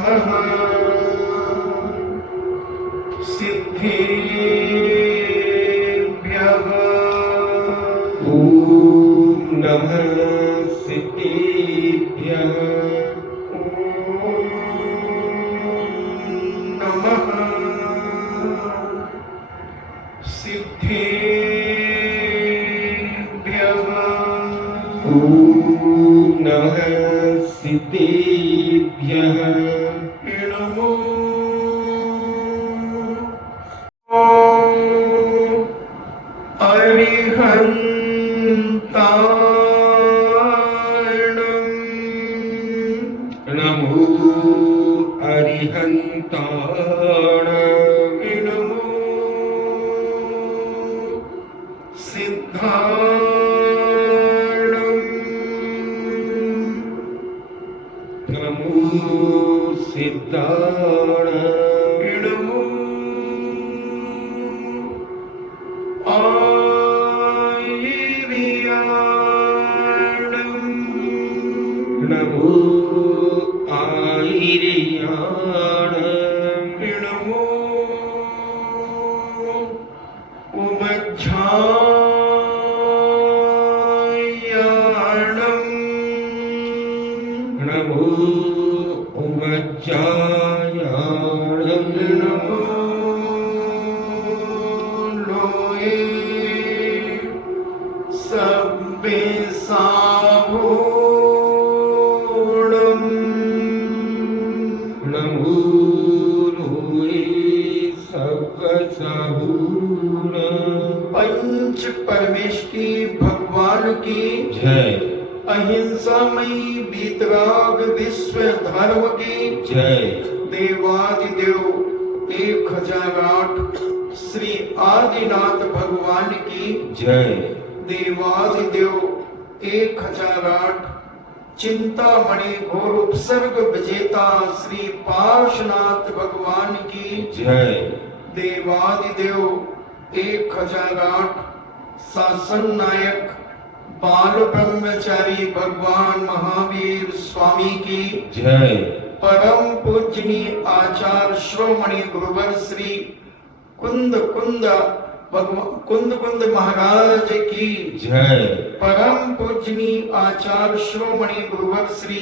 नमः सिद्धेभ्यः। ॐ नमः सिद्धेभ्यः। नमः सिद्धेभ्यः। ॐ नमः सिद्धेभ्यः। नमो अरिहन्ताणम्। नमो अरिहन्ताणम्। नमो सिद्धाणम्। नमो सिद्धाणम्। नमो आयर्याणम्। नमो आयर्याणम्। नमो उमज्झायाणम्। नमो उमज्जायाणम्। नमो लोये सब्बेसाभूणम्। नमो लोये सब्बसाहूणम्। पंच परमेष्टि भगवान की जय। अहिंसामयी वीतराग विश्व धर्म की जय। देवादिदेव 1008 श्री आदिनाथ भगवान की जय। देवादिदेव 1008 चिंतामणि घोर उपसर्ग विजेता श्री पार्श्वनाथ भगवान की जय। देवादिदेव 1008 शासन नायक बाल ब्रह्मचारी भगवान महावीर स्वामी की जय। परम पूजनीय आचार्य श्रोमणि गुरुवर श्री कुंद कुंद महाराज की जय। परम पूजनीय आचार्य श्रोमणि गुरुवर श्री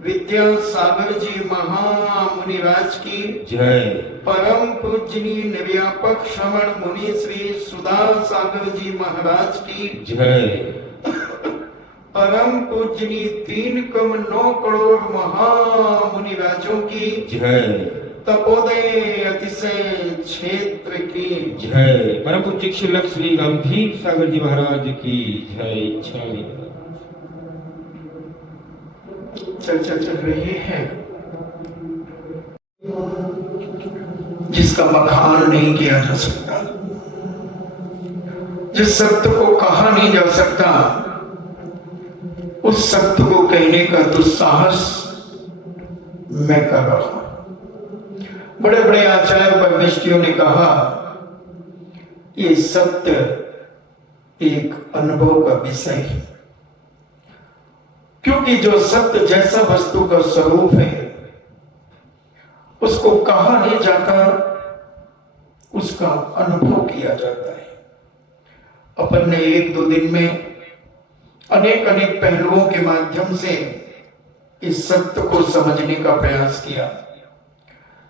विद्यासागर जी महामुनिराज की जय। परम पूजनीय निर्व्यापक श्रवण मुनि श्री सुधा सागर जी महाराज की जय। परम पूजनीय 3,9 करोड़ महामुनिराजों की जय। तपोदय अतिशय क्षेत्र की जय। परम पूज्य शिक्षक श्री गंभीर सागर जी महाराज की जय। इच्छा चर्चा चल रही है जिसका बखान नहीं किया जा सकता, जिस सत्य को कहा नहीं जा सकता, उस सत्य को कहने का दुस्साहस मैं कर रहा हूं। बड़े बड़े आचार्य परमेष्ठियों ने कहा ये सत्य एक अनुभव का विषय है, क्योंकि जो सत्य जैसा वस्तु का स्वरूप है उसको कहा नहीं जाता, उसका अनुभव किया जाता है। अपन ने 1-2 दिन में अनेक पहलुओं के माध्यम से इस सत्य को समझने का प्रयास किया,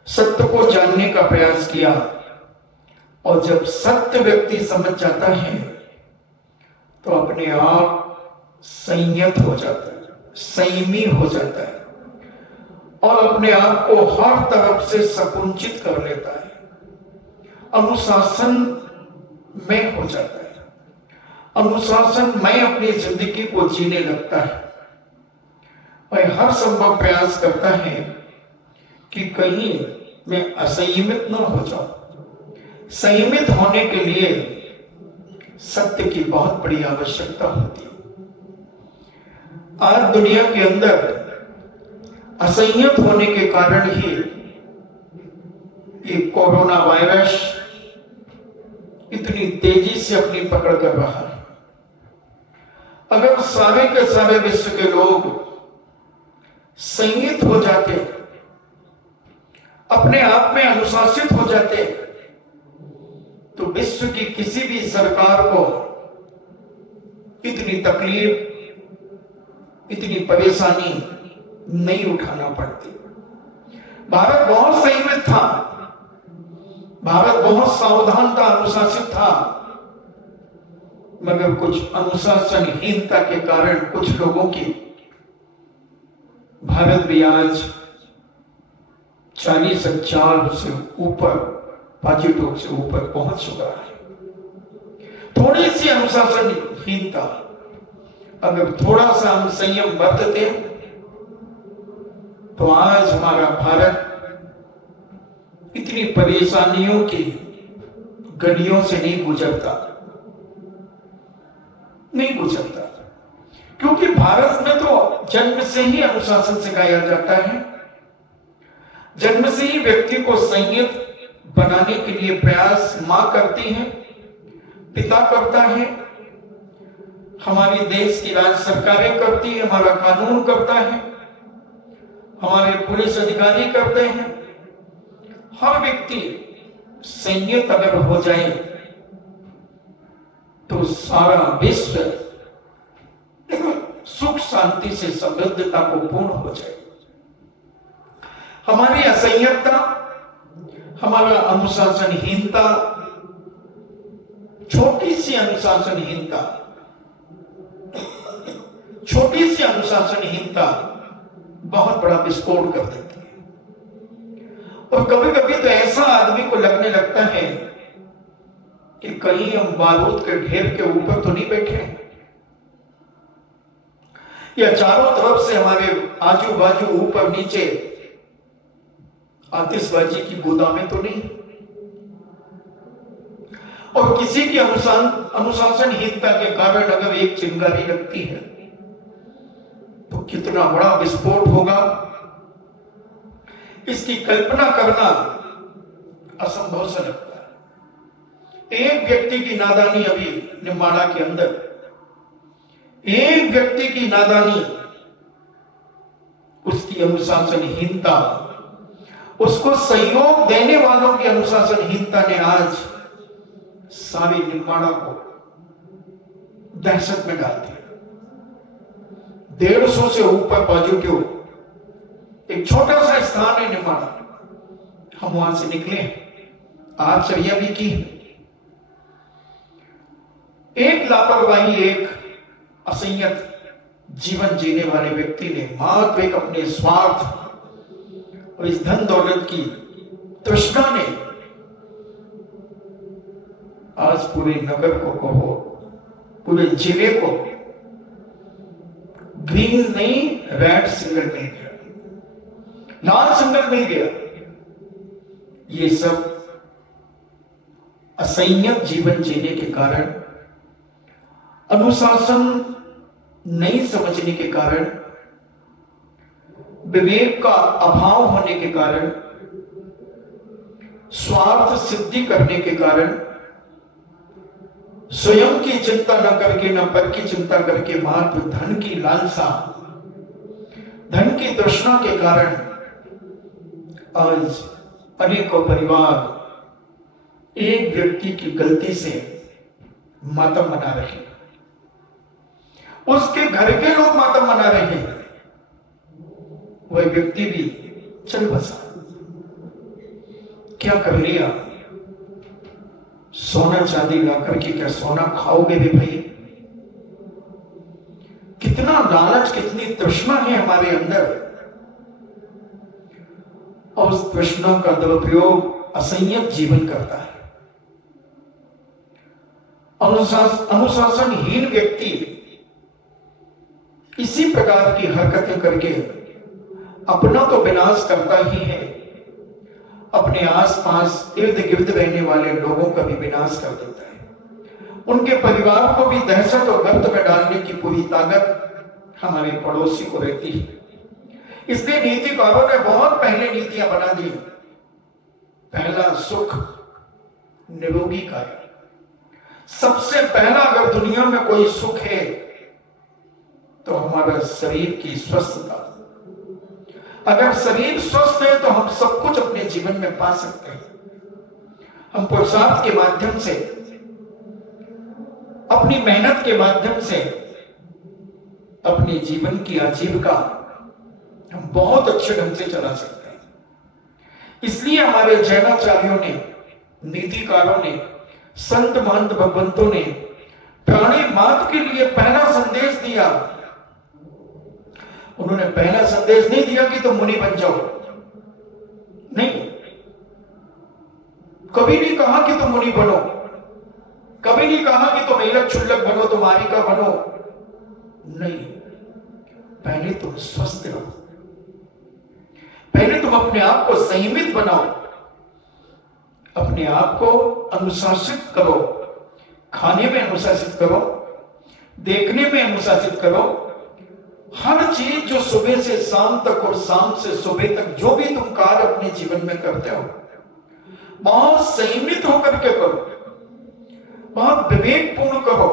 सत्य को जानने का प्रयास किया। और जब सत्य व्यक्ति समझ जाता है तो अपने आप संयत हो जाता है, संयमी हो जाता है और अपने आप को हर तरफ से संकुचित कर लेता है, अनुशासन में हो जाता है, अनुशासन में अपनी जिंदगी को जीने लगता है और हर संभव प्रयास करता है कि कहीं मैं असंयमित न हो जाऊं। संयमित होने के लिए सत्य की बहुत बड़ी आवश्यकता होती है। आज दुनिया के अंदर असंयत होने के कारण ही ये कोरोना वायरस इतनी तेजी से अपनी पकड़ कर रहा है। अगर सारे के सारे विश्व के लोग संयत हो जाते अपने आप में अनुशासित हो जाते तो विश्व की किसी भी सरकार को इतनी तकलीफ, इतनी परेशानी नहीं उठाना पड़ती। भारत बहुत संयमित था, भारत बहुत सावधान था, अनुशासित था, मगर कुछ अनुशासनहीनता के कारण कुछ लोगों की भारत भी आज 40,000 से ऊपर पॉजिटिव से ऊपर पहुंच चुका है। थोड़ी सी अनुशासनहीनता, अगर थोड़ा सा हम संयम बरतते तो आज हमारा भारत इतनी परेशानियों की गलियों से नहीं गुजरता, क्योंकि भारत में तो जन्म से ही अनुशासन सिखाया जाता है। जन्म से ही व्यक्ति को संयत बनाने के लिए प्रयास मां करती है, पिता करता है, हमारे देश की राज्य सरकारें करती है, हमारा कानून करता है, हमारे पुलिस अधिकारी करते हैं। हर व्यक्ति संयत अगर हो जाए तो सारा विश्व सुख शांति से समृद्धता को पूर्ण हो जाए। हमारी असंयतता, हमारा अनुशासनहीनता, छोटी सी अनुशासनहीनता बहुत बड़ा विस्फोट कर देती है। और कभी कभी तो ऐसा आदमी को लगने लगता है कि कहीं हम बारूद के ढेर के ऊपर तो नहीं बैठे हैं, या चारों तरफ से हमारे आजू बाजू ऊपर नीचे आतिशबाजी की गोदामें तो नहीं, और किसी की अनुशासनहीनता के कारण अगर एक चिंगारी लगती है तो कितना बड़ा विस्फोट होगा, इसकी कल्पना करना असंभव सा लगता है। एक व्यक्ति की नादानी, अभी निम्बाड़ा के अंदर एक व्यक्ति की नादानी, उसकी अनुशासनहीनता, उसको सहयोग देने वालों की अनुशासनहीनता ने आज सारी निम्बाड़ा को दहशत में डाल दिया। 150 से ऊपर पॉजिटिव एक छोटा सा स्थान है निम्बाड़ा, हम वहां से निकले, आश्चर्य भी की। एक लापरवाही, एक असंयत जीवन जीने वाले व्यक्ति ने मात्र एक अपने स्वार्थ और इस धन दौलत की तृष्णा ने आज पूरे नगर को कहो, पूरे जिले को ग्रीन नहीं रेड सिग्नल मिल गया, लाल सिग्नल मिल गया। ये सब असंयत जीवन जीने के कारण, अनुशासन नहीं समझने के कारण, विवेक का अभाव होने के कारण, स्वार्थ सिद्धि करने के कारण, स्वयं की चिंता न करके, न पर की चिंता करके, मात्र धन की लालसा, धन की तृष्णा के कारण आज अनेकों परिवार एक व्यक्ति की गलती से मातम मना रहे हैं, उसके घर के लोग मातम मना रहे हैं, वह व्यक्ति भी चल बसा। क्या कर लिया? सोना चांदी ला करके क्या सोना खाओगे भी भाई? कितना लालच, कितनी तृष्णा है हमारे अंदर, और उस तृष्णा का दुरुपयोग असंयत जीवन करता है। अनुशासनहीन व्यक्ति इसी प्रकार की हरकतें करके अपना तो विनाश करता ही है, अपने आसपास इर्द गिर्द रहने वाले लोगों का भी विनाश कर देता है। उनके परिवार को भी दहशत और गर्त में डालने की पूरी ताकत हमारे पड़ोसी को रहती है। इसलिए नीतिकारों ने बहुत पहले नीतियां बना दी। पहला सुख निरोगी काया। सबसे पहला अगर दुनिया में कोई सुख है तो हमारा शरीर की स्वस्थता। अगर शरीर स्वस्थ है तो हम सब कुछ अपने जीवन में पा सकते हैं। हम पुरुषार्थ के माध्यम से, अपनी मेहनत के माध्यम से अपने जीवन की आजीविका हम बहुत अच्छे ढंग से चला सकते हैं। इसलिए हमारे जैनाचार्यों ने, नीतिकारों ने, संत महंत भगवंतों ने प्राणी मात्र के लिए पहला संदेश दिया। उन्होंने पहला संदेश नहीं दिया कि तुम मुनि बन जाओ, नहीं, कभी नहीं कहा कि तुम मुनि बनो, कभी नहीं कहा कि तुम एलक छुल्लक बनो, तुम आरिका बनो, नहीं, पहले तुम स्वस्थ रहो, पहले तुम अपने आप को संयमित बनाओ, अपने आप को अनुशासित करो, खाने में अनुशासित करो, देखने में अनुशासित करो। हर चीज जो सुबह से शाम तक और शाम से सुबह तक जो भी तुम कार्य अपने जीवन में करते हो, बहुत संयमित होकर के करो, बहुत विवेकपूर्ण करो।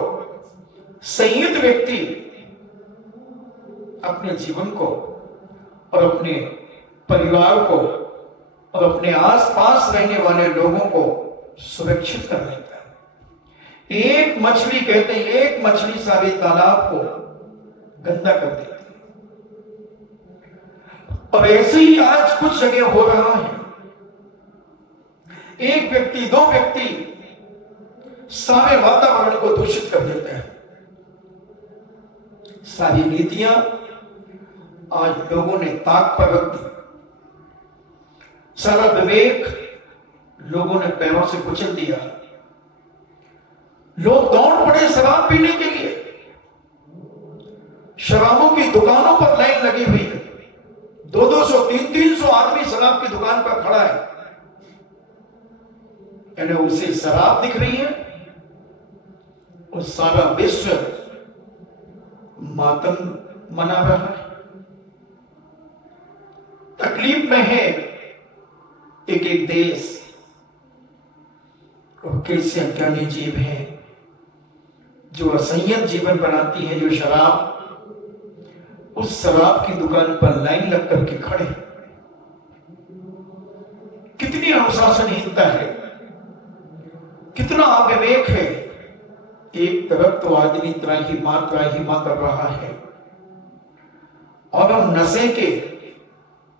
संयत व्यक्ति अपने जीवन को और अपने परिवार को और अपने आसपास रहने वाले लोगों को सुरक्षित कर लेता है। एक मछली, कहते हैं, एक मछली सारे तालाब को गंदा कर देती है। और ऐसे ही आज कुछ जगह हो रहा है। एक व्यक्ति, दो व्यक्ति सारे वातावरण को दूषित कर देते हैं। सारी नीतियां आज लोगों ने ताक पर रख दी, सारा विवेक लोगों ने पैरों से कुचल दिया। लोग दौड़ पड़े शराब पीने के लिए। शराबों की दुकानों पर लाइन लगी हुई है, 200-200, 300-300 आदमी शराब की दुकान पर खड़ा है। यानी उसे शराब दिख रही है और सारा विश्व मातम मना रहा है, तकलीफ में है एक एक देश। और कैसे अज्ञानी जीव है जो असंयत जीवन बनाती है, जो शराब, उस शराब की दुकान पर लाइन लग करके खड़े। कितनी अनुशासनहीनता है, कितना अविवेक है। एक तरफ तो आदमी त्राहिमाम कर रहा है और हम नशे के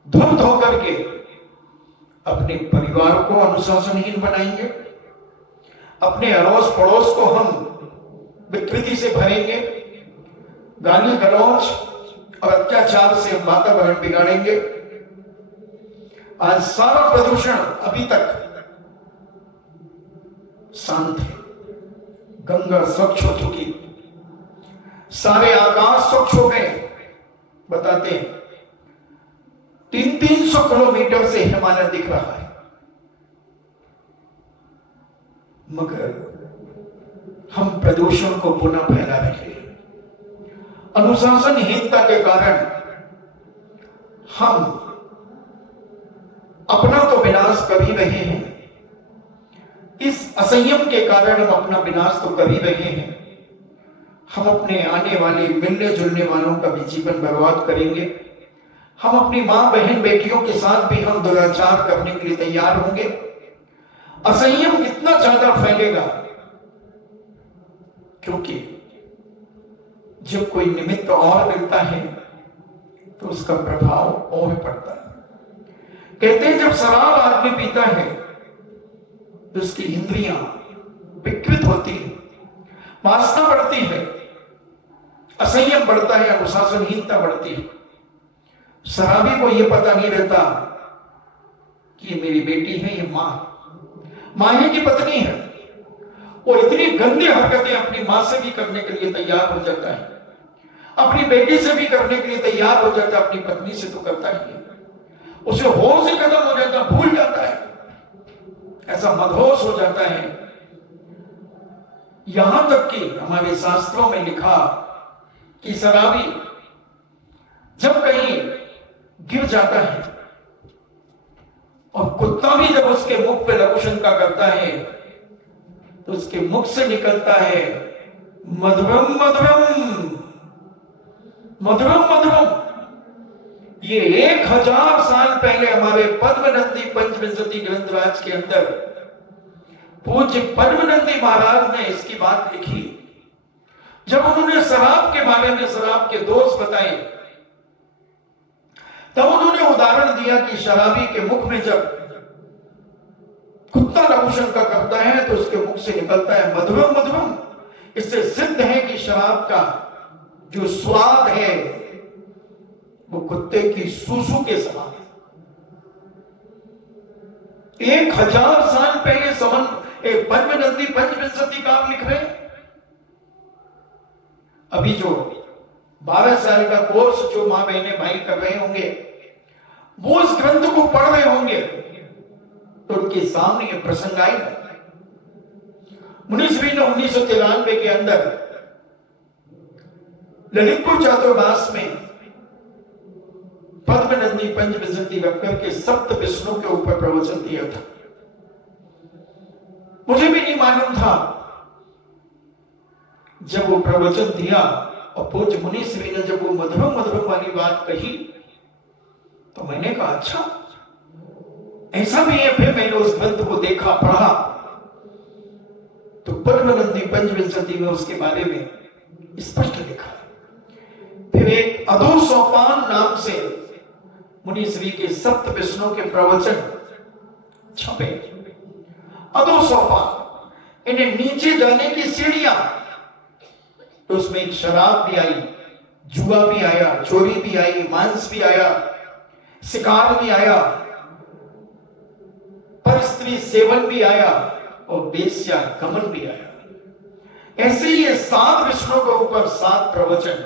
धुत होकर के अपने परिवार को अनुशासनहीन बनाएंगे, अपने अड़ोस पड़ोस को हम विकृति से भरेंगे, गाली गलौज और अत्याचार से हम वातावरण बिगाड़ेंगे। आज सारा प्रदूषण अभी तक शांत है, गंगा स्वच्छ हो चुकी, सारे आकाश स्वच्छ हो गए। बताते हैं 300-300 किलोमीटर से हिमालय दिख रहा है, मगर हम प्रदूषण को पुनः फैला रहे हैं। अनुशासनहीनता के कारण हम अपना तो विनाश कर ही रहे हैं, इस असंयम के कारण हम अपना विनाश तो कर ही रहे हैं। हम अपने आने वाले मिलने जुलने वालों का भी जीवन बर्बाद करेंगे। हम अपनी मां बहन बेटियों के साथ भी हम दुराचार करने के लिए तैयार होंगे। असंयम इतना ज्यादा फैलेगा क्योंकि जब कोई निमित्त और मिलता है तो उसका प्रभाव और पड़ता है। कहते हैं जब शराब आदमी पीता है तो उसकी इंद्रियां विकृत होती है, वासना बढ़ती है, असंयम बढ़ता है, अनुशासनहीनता बढ़ती है। शराबी को यह पता नहीं रहता कि ये मेरी बेटी है, ये मां ही की पत्नी है। वो इतनी गंदी हरकतें अपनी मां से भी करने के लिए तैयार हो जाता है, अपनी बेटी से भी करने के लिए तैयार हो जाता है, अपनी पत्नी से तो करता ही है। उसे होश ही खत्म हो जाता, भूल जाता है, ऐसा मदहोश हो जाता है। यहां तक कि हमारे शास्त्रों में लिखा कि शराबी जब कहीं गिर जाता है और कुत्ता भी जब उसके मुख पे लघुशंका करता है तो उसके मुख से निकलता है मधुरम मधुरम मधुरम मधुरम। ये 1000 साल पहले हमारे पद्मनंदी पंचविंशति ग्रंथराज के अंदर पूज्य पद्मनंदी महाराज ने इसकी बात लिखी। जब उन्होंने शराब के बारे में, शराब के दोष बताए, तब उन्होंने उदाहरण दिया कि शराबी के मुख में जब कुत्ता लघुशन का करता है तो उसके मुख से निकलता है मधुरम मधुरम। इससे सिद्ध है कि शराब का जो स्वाद है वो कुत्ते की सूसू के समान है। 1000 साल पहले पद्मनंदी पंचविंशति का आप लिख रहे हैं। अभी जो 12 साल का कोर्स जो मां बहने भाई कर रहे होंगे, वो उस ग्रंथ को पढ़ रहे होंगे तो उनके सामने ये प्रसंग आएगा। मुनीश्वरी ने 1993 के अंदर ललितपुर चातुर्मास में पद्मनंदी पंचविंशति रख करके सप्त विष्णु के ऊपर प्रवचन दिया था। मुझे भी नहीं मालूम था। जब वो प्रवचन दिया और पूज्य मुनीश्वरी ने जब वो मधुरम मधुरम वाली बात कही तो मैंने कहा अच्छा ऐसा भी है। फिर मैंने उस ग्रंथ को देखा, पढ़ा तो पद्मनंदी पंचविंशति में उसके बारे में स्पष्ट लिखा। फिर एक अधोसोपान नाम से मुनीश्वरी के सप्त विष्णु के प्रवचन छपे। अधोसोपान, इन्हें नीचे जाने की सीढ़ियां। तो उसमें एक शराब भी आई, जुआ भी आया, चोरी भी आई, मांस भी आया, शिकार भी आया, पर स्त्री सेवन भी आया और वेश्या गमन भी आया। ऐसे ही ये 7 विष्णु के ऊपर 7 प्रवचन।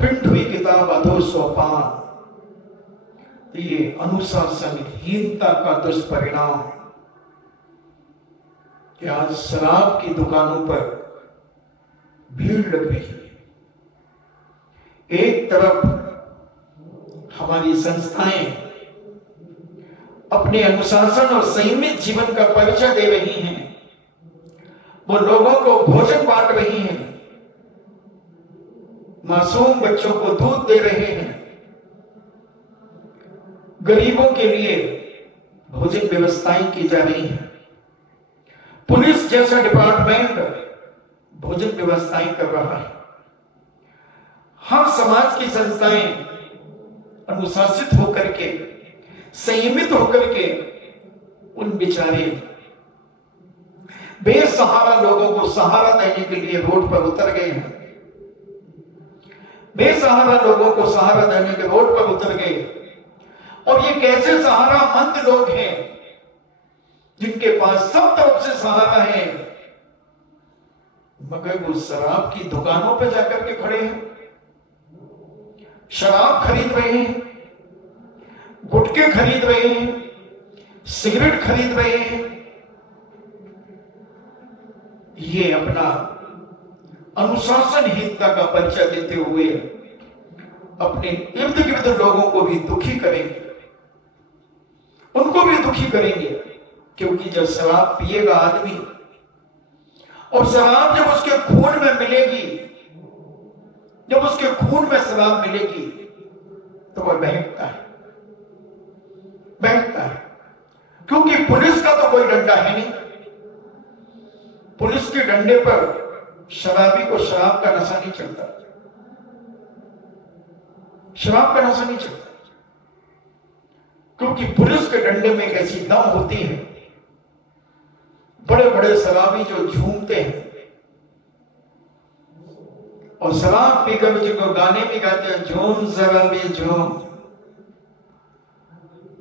प्रिंट हुई किताब अधोसोपान। ये अनुशासनहीनता का दुष्परिणाम कि आज शराब की दुकानों पर भीड़ लग रही है। एक तरफ हमारी संस्थाएं अपने अनुशासन और संयमित जीवन का परिचय दे रही हैं, वो लोगों को भोजन बांट रही हैं, मासूम बच्चों को दूध दे रहे हैं, गरीबों के लिए भोजन व्यवस्थाएं की जा रही हैं, पुलिस जैसा डिपार्टमेंट भोजन व्यवस्थाएं कर रहा है। हम समाज की संस्थाएं अनुशासित होकर के, संयमित होकर के उन बेचारे बेसहारा लोगों को सहारा देने के लिए रोड पर उतर गए हैं। बेसहारा लोगों को सहारा देने के रोड पर उतर गए। और ये कैसे सहारा मंद लोग हैं जिनके पास सब तरफ से सहारा है, मगर वो शराब की दुकानों पर जाकर के खड़े हैं, शराब खरीद रहे हैं, गुटखे खरीद रहे हैं, सिगरेट खरीद रहे हैं। ये अपना अनुशासनहीनता का परिचय देते हुए अपने इर्द गिर्द लोगों को भी दुखी करेंगे, उनको भी दुखी करेंगे। क्योंकि जब शराब पिएगा आदमी और शराब जब उसके खून में मिलेगी, जब उसके खून में शराब मिलेगी तो वह बहकता है, बहकता है। क्योंकि पुलिस का तो कोई डंडा है नहीं। पुलिस के डंडे पर शराबी को शराब का नशा नहीं चढ़ता, शराब का नशा नहीं चढ़ता। क्योंकि पुलिस के डंडे में एक ऐसी दम होती है, बड़े बड़े शराबी जो झूमते हैं और शराब पीकर जिनको गाने भी गाते हैं, झूम शराबी झूम,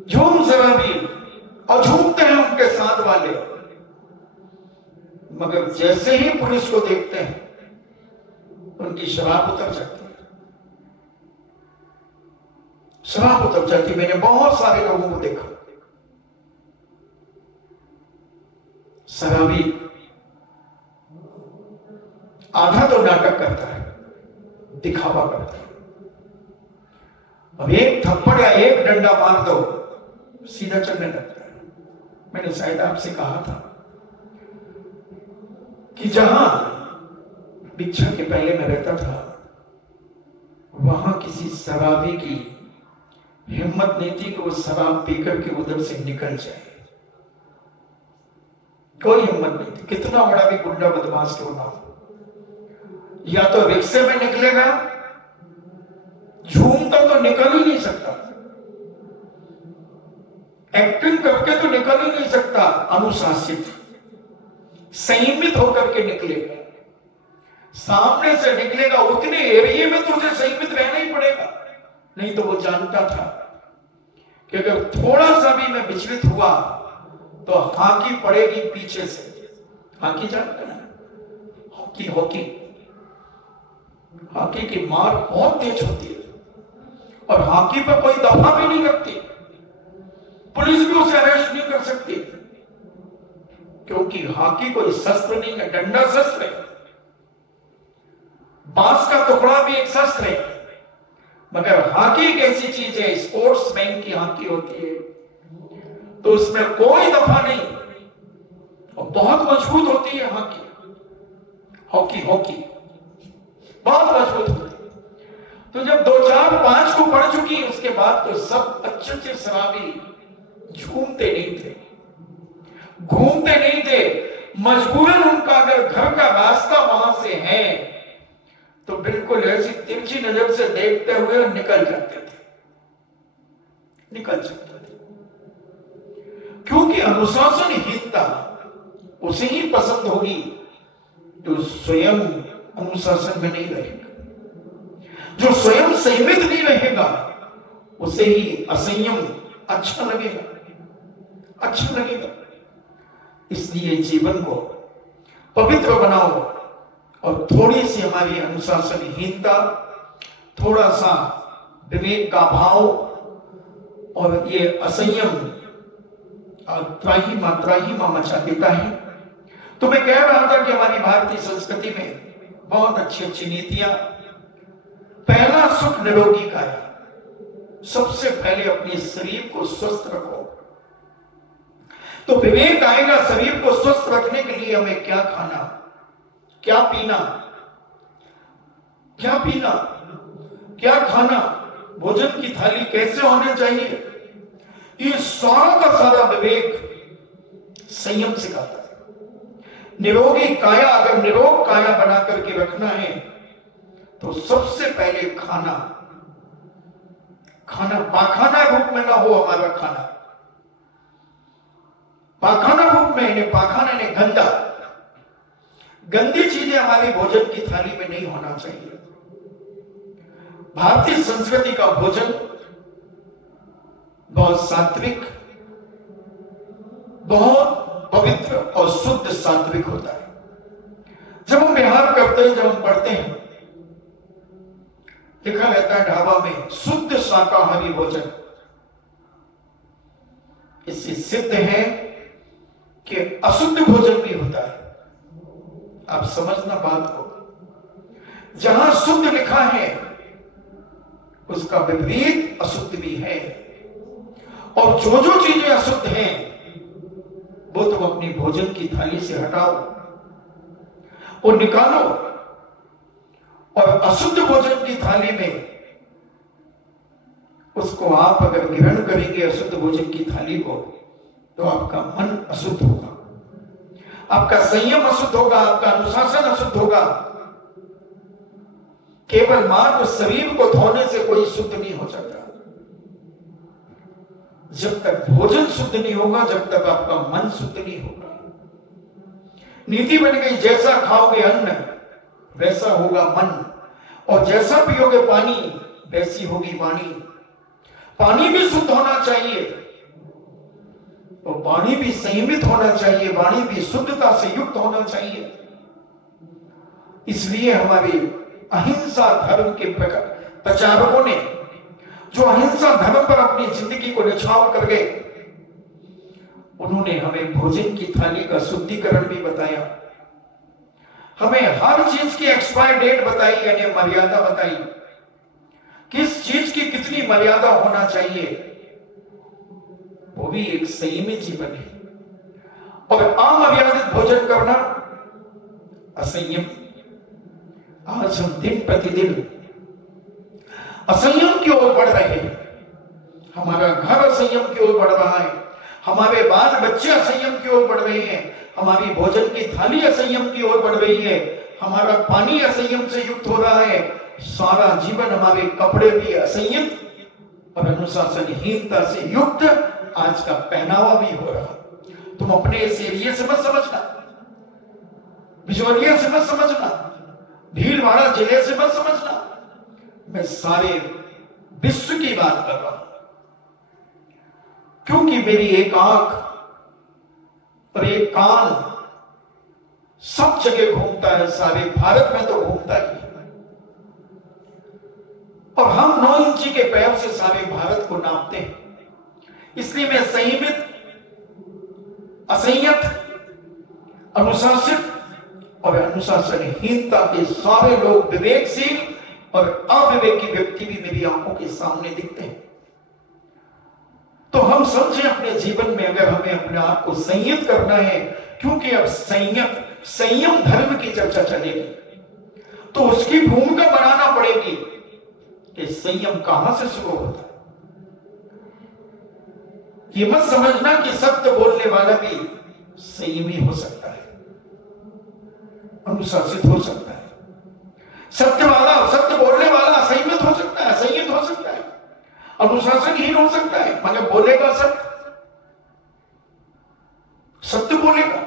झूम शराबी, और झूमते हैं उनके साथ वाले। मगर जैसे ही पुलिस को देखते हैं उनकी शराब उतर जाती है, शराब उतर जाती है। मैंने बहुत सारे लोगों को देखा, शराबी आधा तो नाटक करता है, दिखावा करता है। अब एक थप्पड़ या एक डंडा मार दो सीधा चलने लगता है। मैंने शायद आपसे कहा था कि जहां भिक्षा के पहले मैं रहता था वहां किसी शराबी की हिम्मत नहीं थी कि वो शराब पीकर के उधर से निकल जाए। कोई हिम्मत नहीं थी, कितना बड़ा भी गुंडा बदमाश क्यों ना हो। या तो रिक्शे में निकलेगा, झूमता तो निकल ही नहीं सकता, एक्टिंग करके तो निकल ही नहीं सकता, अनुशासित संयमित होकर के निकलेगा। सामने से निकलेगा, उतने एरिया में तो उसे संयमित रहना ही पड़ेगा। नहीं तो वो जानता था कि अगर थोड़ा सा भी मैं विचलित हुआ तो हाकी पड़ेगी पीछे से। हाकी जानते ना, हॉकी हॉकी हाकी की मार बहुत तेज होती है और हाकी पर कोई दफा भी नहीं लगती, पुलिस भी उसे अरेस्ट नहीं कर सकती, क्योंकि हाकी कोई शस्त्र नहीं है, डंडा शस्त्र है, बांस का टुकड़ा भी एक शस्त्र है। मगर हाकी एक ऐसी चीज है, स्पोर्ट्समैन की हाकी होती है, तो उसमें कोई दफा नहीं और बहुत मजबूत होती है हाकी। हॉकी हॉकी बहुत मजबूत होती है। तो जब 2 4 5 को पढ़ चुकी, उसके बाद तो सब अच्छे अच्छे शराबी झूमते नहीं थे, घूमते नहीं थे। मजबूरन उनका अगर घर का रास्ता वहां से है तो बिल्कुल ऐसी तिरछी नजर से देखते हुए निकल जाते थे, निकल जाते थे, क्योंकि अनुशासनहीनता उसे ही पसंद होगी जो स्वयं अनुशासन में नहीं रहेगा। जो स्वयं संयमित नहीं रहेगा उसे ही असंयम अच्छा लगेगा, अच्छा लगेगा। इसलिए जीवन को पवित्र बनाओ और थोड़ी सी हमारी अनुशासनहीनता, थोड़ा सा विवेक का भाव और ये असंयम त्राही मचा देता है। तो मैं कह रहा था कि हमारी भारतीय संस्कृति में बहुत अच्छी अच्छी नीतियां। पहला सुख निरोगी काया, सबसे पहले अपने शरीर को स्वस्थ रखो। तो विवेक आएगा शरीर को स्वस्थ रखने के लिए हमें क्या खाना, क्या पीना, क्या पीना, क्या खाना, भोजन की थाली कैसे होनी चाहिए, ये सारा का सारा विवेक संयम सिखाता है। निरोगी काया, अगर निरोग काया बना करके रखना है तो सबसे पहले खाना, खाना पाखाना रूप में ना हो हमारा खाना। पाखाना रूप में, इन्हें पाखाना ने गंदा, गंदी चीजें हमारी भोजन की थाली में नहीं होना चाहिए। भारतीय संस्कृति का भोजन बहुत सात्विक, बहुत पवित्र और शुद्ध सात्विक होता है। जब हम विहार करते हैं, जब हम पढ़ते हैं, लिखा रहता है ढाबा में शुद्ध शाकाहारी भोजन। इससे सिद्ध है कि अशुद्ध भोजन भी होता है। आप समझना बात को, जहां शुद्ध लिखा है उसका विपरीत अशुद्ध भी है। और जो जो चीजें अशुद्ध हैं वो तुम अपनी भोजन की थाली से हटाओ और निकालो। और अशुद्ध भोजन की थाली में उसको आप अगर ग्रहण करेंगे, अशुद्ध भोजन की थाली को, तो आपका मन अशुद्ध होगा, आपका संयम अशुद्ध होगा, आपका अनुशासन अशुद्ध होगा। केवल मात्र शरीर को धोने से कोई शुद्ध नहीं हो सकता। जब तक भोजन शुद्ध नहीं होगा, जब तक आपका मन शुद्ध नहीं होगा। नीति बन गई, जैसा खाओगे अन्न वैसा होगा मन, और जैसा पियोगे पानी वैसी होगी वाणी। पानी भी शुद्ध होना चाहिए, तो वाणी भी संयमित होना चाहिए, वाणी भी शुद्धता से युक्त होना चाहिए। इसलिए हमारे अहिंसा धर्म के प्रचारकों ने, जो अहिंसा धर्म पर अपनी जिंदगी को न्यौछावर कर गए, उन्होंने हमें भोजन की थाली का शुद्धिकरण भी बताया, हमें हर चीज की एक्सपायर डेट बताई, यानी मर्यादा बताई, किस चीज की कितनी मर्यादा होना चाहिए। वो भी एक संयमित जीवन है। और अमर्यादित भोजन करना असंयम। आज हम दिन प्रतिदिन असंयम की ओर बढ़ रहे हैं। हमारा घर असंयम की ओर बढ़ रहा है, हमारे बाल बच्चे असंयम की ओर बढ़ रहे हैं, हमारी भोजन की थाली असंयम की ओर बढ़ रही है, हमारा पानी असंयम से युक्त हो रहा है, सारा जीवन हमारे कपड़े भी असंयम और अनुशासनहीनता से युक्त आज का पहनावा भी हो रहा। तुम अपने इस एरिया से मत समझना, बिजोरिया से मत समझना, भीलवाड़ा जिले से मत समझना, मैं सारे विश्व की बात कर रहा हूं। क्योंकि मेरी एक आंख और एक कान सब जगह घूमता है, सारे भारत में तो घूमता ही है, और हम 9 इंची के पैर से सारे भारत को नापते हैं। इसलिए मैं संयमित, असंयत, अनुशासित और अनुशासनहीनता के सारे लोग, विवेकशील और अविवेकी व्यक्ति भी मेरी आंखों के सामने दिखते हैं। तो हम समझें अपने जीवन में, अगर हमें अपने आप को संयत करना है, क्योंकि अब संयम धर्म की चर्चा चलेगी, तो उसकी भूमिका बनाना पड़ेगी कि संयम कहां से शुरू होता है। ये मत समझना कि सत्य बोलने वाला भी संयमी हो सकता है, अनुशासित हो सकता है। सत्य बोलने वाला असंयमित हो सकता है, असंयत हो सकता है, अनुशासनहीन हो सकता है, मगर बोलेगा सत्य बोलेगा,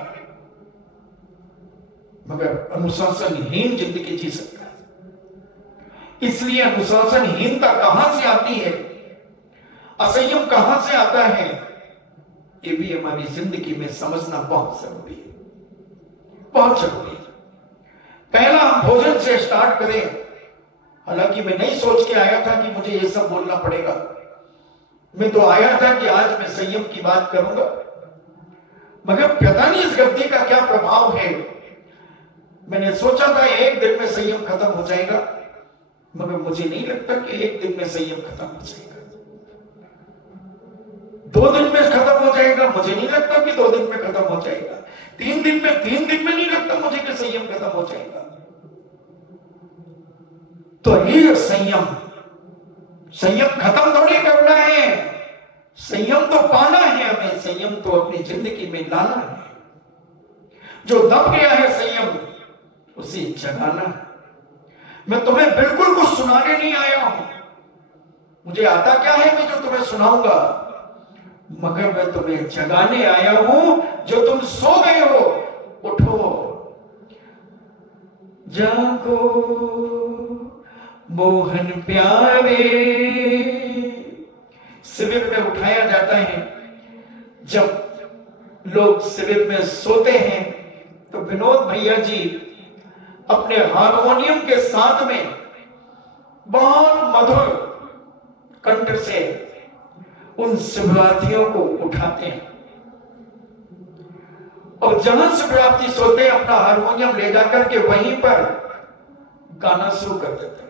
मगर अनुशासनहीन जिंदगी जी सकता है। इसलिए अनुशासनहीनता कहां से आती है, असंयम कहां से आता है, ये भी हमारी जिंदगी में समझना बहुत जरूरी है, बहुत जरूरी है। पहला हम भोजन से स्टार्ट करें। हालांकि मैं नहीं सोच के आया था कि मुझे ये सब बोलना पड़ेगा, मैं तो आया था कि आज मैं संयम की बात करूंगा, मगर पता नहीं इस गलती का क्या प्रभाव है। मैंने सोचा था एक दिन में संयम खत्म हो जाएगा, मगर मुझे नहीं लगता कि एक दिन में संयम खत्म हो जाएगा। 2 दिन में खत्म हो जाएगा, मुझे नहीं लगता कि 2 दिन में खत्म हो जाएगा। 3 दिन में नहीं लगता मुझे कि संयम खत्म हो जाएगा। तो ये संयम खत्म थोड़ी करना है, संयम तो पाना है हमें, संयम तो अपनी जिंदगी में लाना है। जो दब गया है संयम, उसे जगाना है। मैं तुम्हें बिल्कुल कुछ सुनाने नहीं आया हूं, मुझे आता क्या है मैं जो तुम्हें सुनाऊंगा, मगर मैं तुम्हें जगाने आया हूं। जो तुम सो गए हो, उठो, जागो मोहन प्यारे। शिविर में उठाया जाता है। जब लोग शिविर में सोते हैं तो विनोद भैया जी अपने हारमोनियम के साथ में बहुत मधुर कंठ से उन शिवरात्रियों को उठाते हैं, और जहां शिवरात्रि सोते हैं अपना हारमोनियम ले जाकर के वहीं पर गाना शुरू कर देते हैं।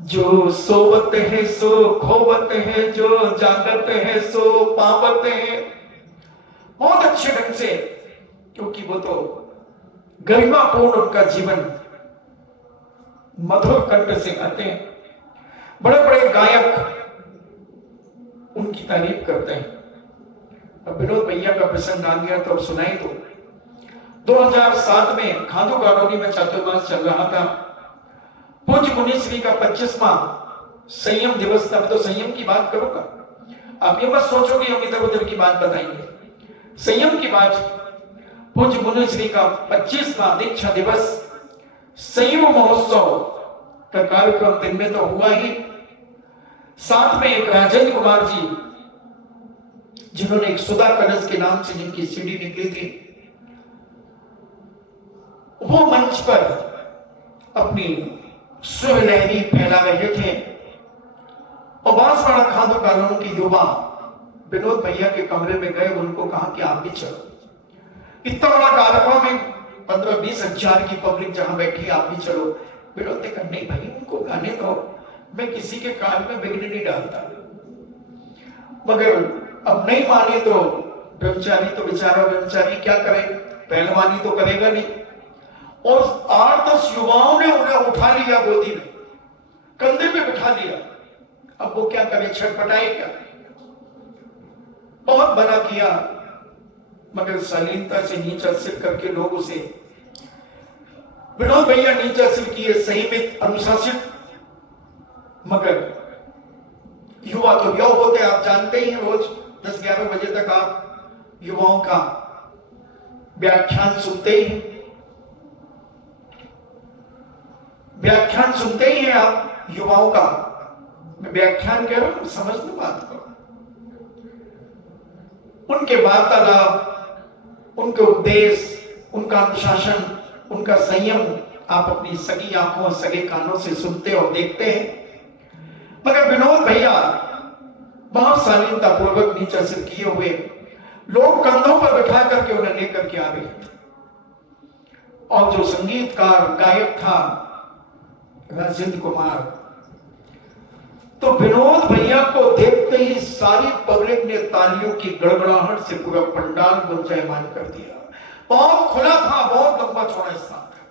जो सोवत है सो खोवत है, जो जागत है सो पावत है। बहुत अच्छे ढंग से, क्योंकि वो तो गरिमापूर्ण उनका जीवन मधुर कंठ से गाते हैं। बड़े बड़े गायक उनकी तारीफ करते हैं। अब विनोद भैया का प्रसंग आ गया तो अब सुनाई दो। 2007 में खादू कॉलोनी में चातुर्मास चल रहा था। पूज्य मुनिश्री का 25वां संयम दिवस था। मैं तो संयम की बात करूंगा, आप ये मत सोचो कि हम इधर उधर की बात बताएंगे। संयम की बात। पूज्य मुनिश्री का 25वां दीक्षा दिवस, संयम महोत्सव का कार्यक्रम दिन में तो हुआ ही, साथ में एक राजेंद्र कुमार जी, जिन्होंने एक सुधा कलश के नाम से जिनकी सीडी निकली थी, वो मंच पर अपनी सुलहरी फैला रहे थे। और बांसवाड़ा खादू कॉलोनी की युवा विनोद भैया के कमरे में गए, उनको कहा कि आप भी चलो। इतना बड़ा कार्यक्रम है, 15-20 हजार की पब्लिक जहां बैठी, आप भी चलो। विनोद ने कहा नहीं भाई, उनको गाने दो, मैं किसी के कार्य में विघ्न नहीं डालता। मगर अब नहीं मानी तो ब्रह्मचारी तो बेचारा ब्रह्मचारी क्या करे, पहलवानी तो करेगा नहीं। और 8-10 युवाओं ने उन्हें उठा लिया गोदी में कंधे पे बिठा दिया। अब वो क्या करे, छटपटाए क्या? बहुत बना किया, मगर शालीनता से नीचा सिर करके लोग उसे, विनोद भैया नीचा सिर किए, संयमित, अनुशासित। मगर युवा तो युवा होते, आप जानते ही हैं, रोज 10-11 बजे तक आप युवाओं का व्याख्यान सुनते ही हैं, व्याख्यान सुनते ही हैं आप युवाओं का। मैं व्याख्यान कह रहा हूं, समझने बात करो। उनके वार्तालाप, उनके उपदेश, उनका अनुशासन, उनका संयम आप अपनी सगी आंखों और सगे कानों से सुनते और देखते हैं। मगर विनोद भैया बहुत शालीनता पूर्वक नीचा सिर किए हुए, लोग कंधों पर बिठा करके उन्हें लेकर के आ रहे थे। और जो संगीतकार गायक था राजेंद्र कुमार, तो विनोद भैया को देखते ही सारी पब्लिक ने तालियों की गड़गड़ाहट से पूरा पंडाल गुंजायमान कर दिया। बहुत खुला था, बहुत लंबा चौड़ा स्थान था।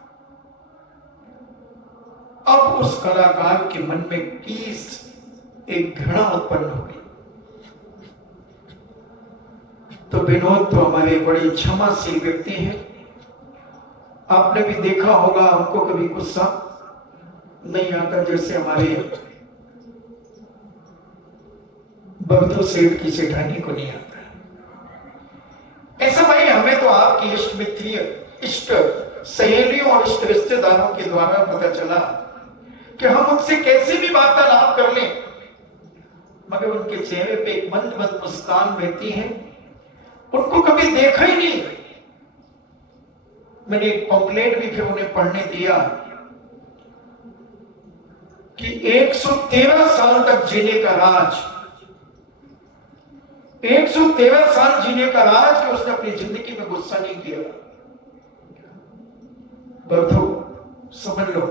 अब उस कलाकार के मन में एक घृणा उत्पन्न हो गई। तो विनोद तो हमारे बड़े क्षमाशील व्यक्ति हैं, आपने भी देखा होगा, उनको कभी गुस्सा नहीं आता, जैसे हमारे बबलू सेठ की सेठानी को नहीं आता। ऐसा भाई, हमें तो आपकी इष्ट मित्रीय, इष्ट सहेलियों और इष्ट रिश्तेदारों के द्वारा पता चला कि हम उनसे कैसे भी वार्तालाप कर लें, मगर उनके चेहरे पे एक मंद मंद मुस्कान रहती है। उनको कभी देखा ही नहीं। मैंने एक पॉम्पलेट भी फिर उन्हें पढ़ने दिया कि 113 साल तक जीने का राज, 113 साल जीने का राज कि उसने अपनी जिंदगी में गुस्सा नहीं किया। बर्थो समझ लो,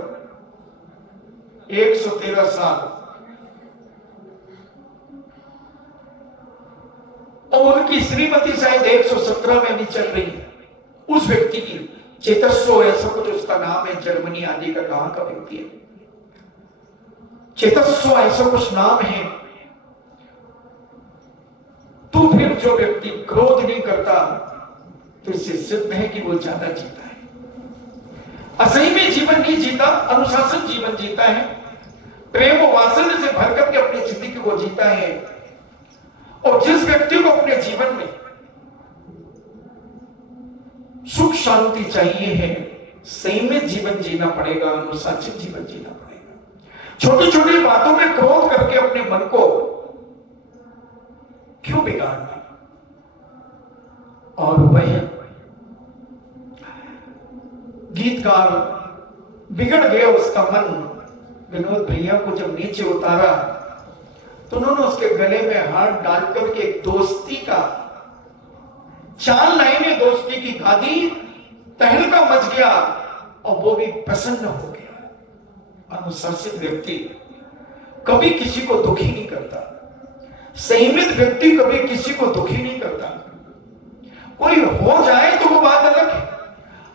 113 साल। और उनकी श्रीमती शायद 117 में भी चल रही है। उस व्यक्ति की चेतस्व, ऐसा कुछ उसका नाम है, जर्मनी आदि का कहां का व्यक्ति है, चेतस्व ऐसा कुछ नाम है। तो फिर जो व्यक्ति क्रोध नहीं करता, तो इससे सिद्ध है कि वो ज्यादा जीता है, असंयमी जीवन नहीं जीता, अनुशासन जीवन जीता है, प्रेम और वात्सल्य से भर करके अपनी जिंदगी को जीता है। और जिस व्यक्ति को अपने जीवन में सुख शांति चाहिए है, संयमित जीवन जीना पड़ेगा, अनुशासित जीवन जीना पड़ेगा। छोटी छोटी बातों में क्रोध करके अपने मन को क्यों बिगाड़ना? और वह गीतकार बिगड़ गया, उसका मन। विनोद भैया को जब नीचे उतारा तो उन्होंने उसके गले में हाथ डालकर के एक दोस्ती का 4 लाइनें दोस्ती की गा दी। तहलका मच गया और वो भी प्रसन्न हो गया। अनुशासित व्यक्ति कभी किसी को दुखी नहीं करता, संयमित व्यक्ति कभी किसी को दुखी नहीं करता। कोई हो जाए तो वो बात अलग है,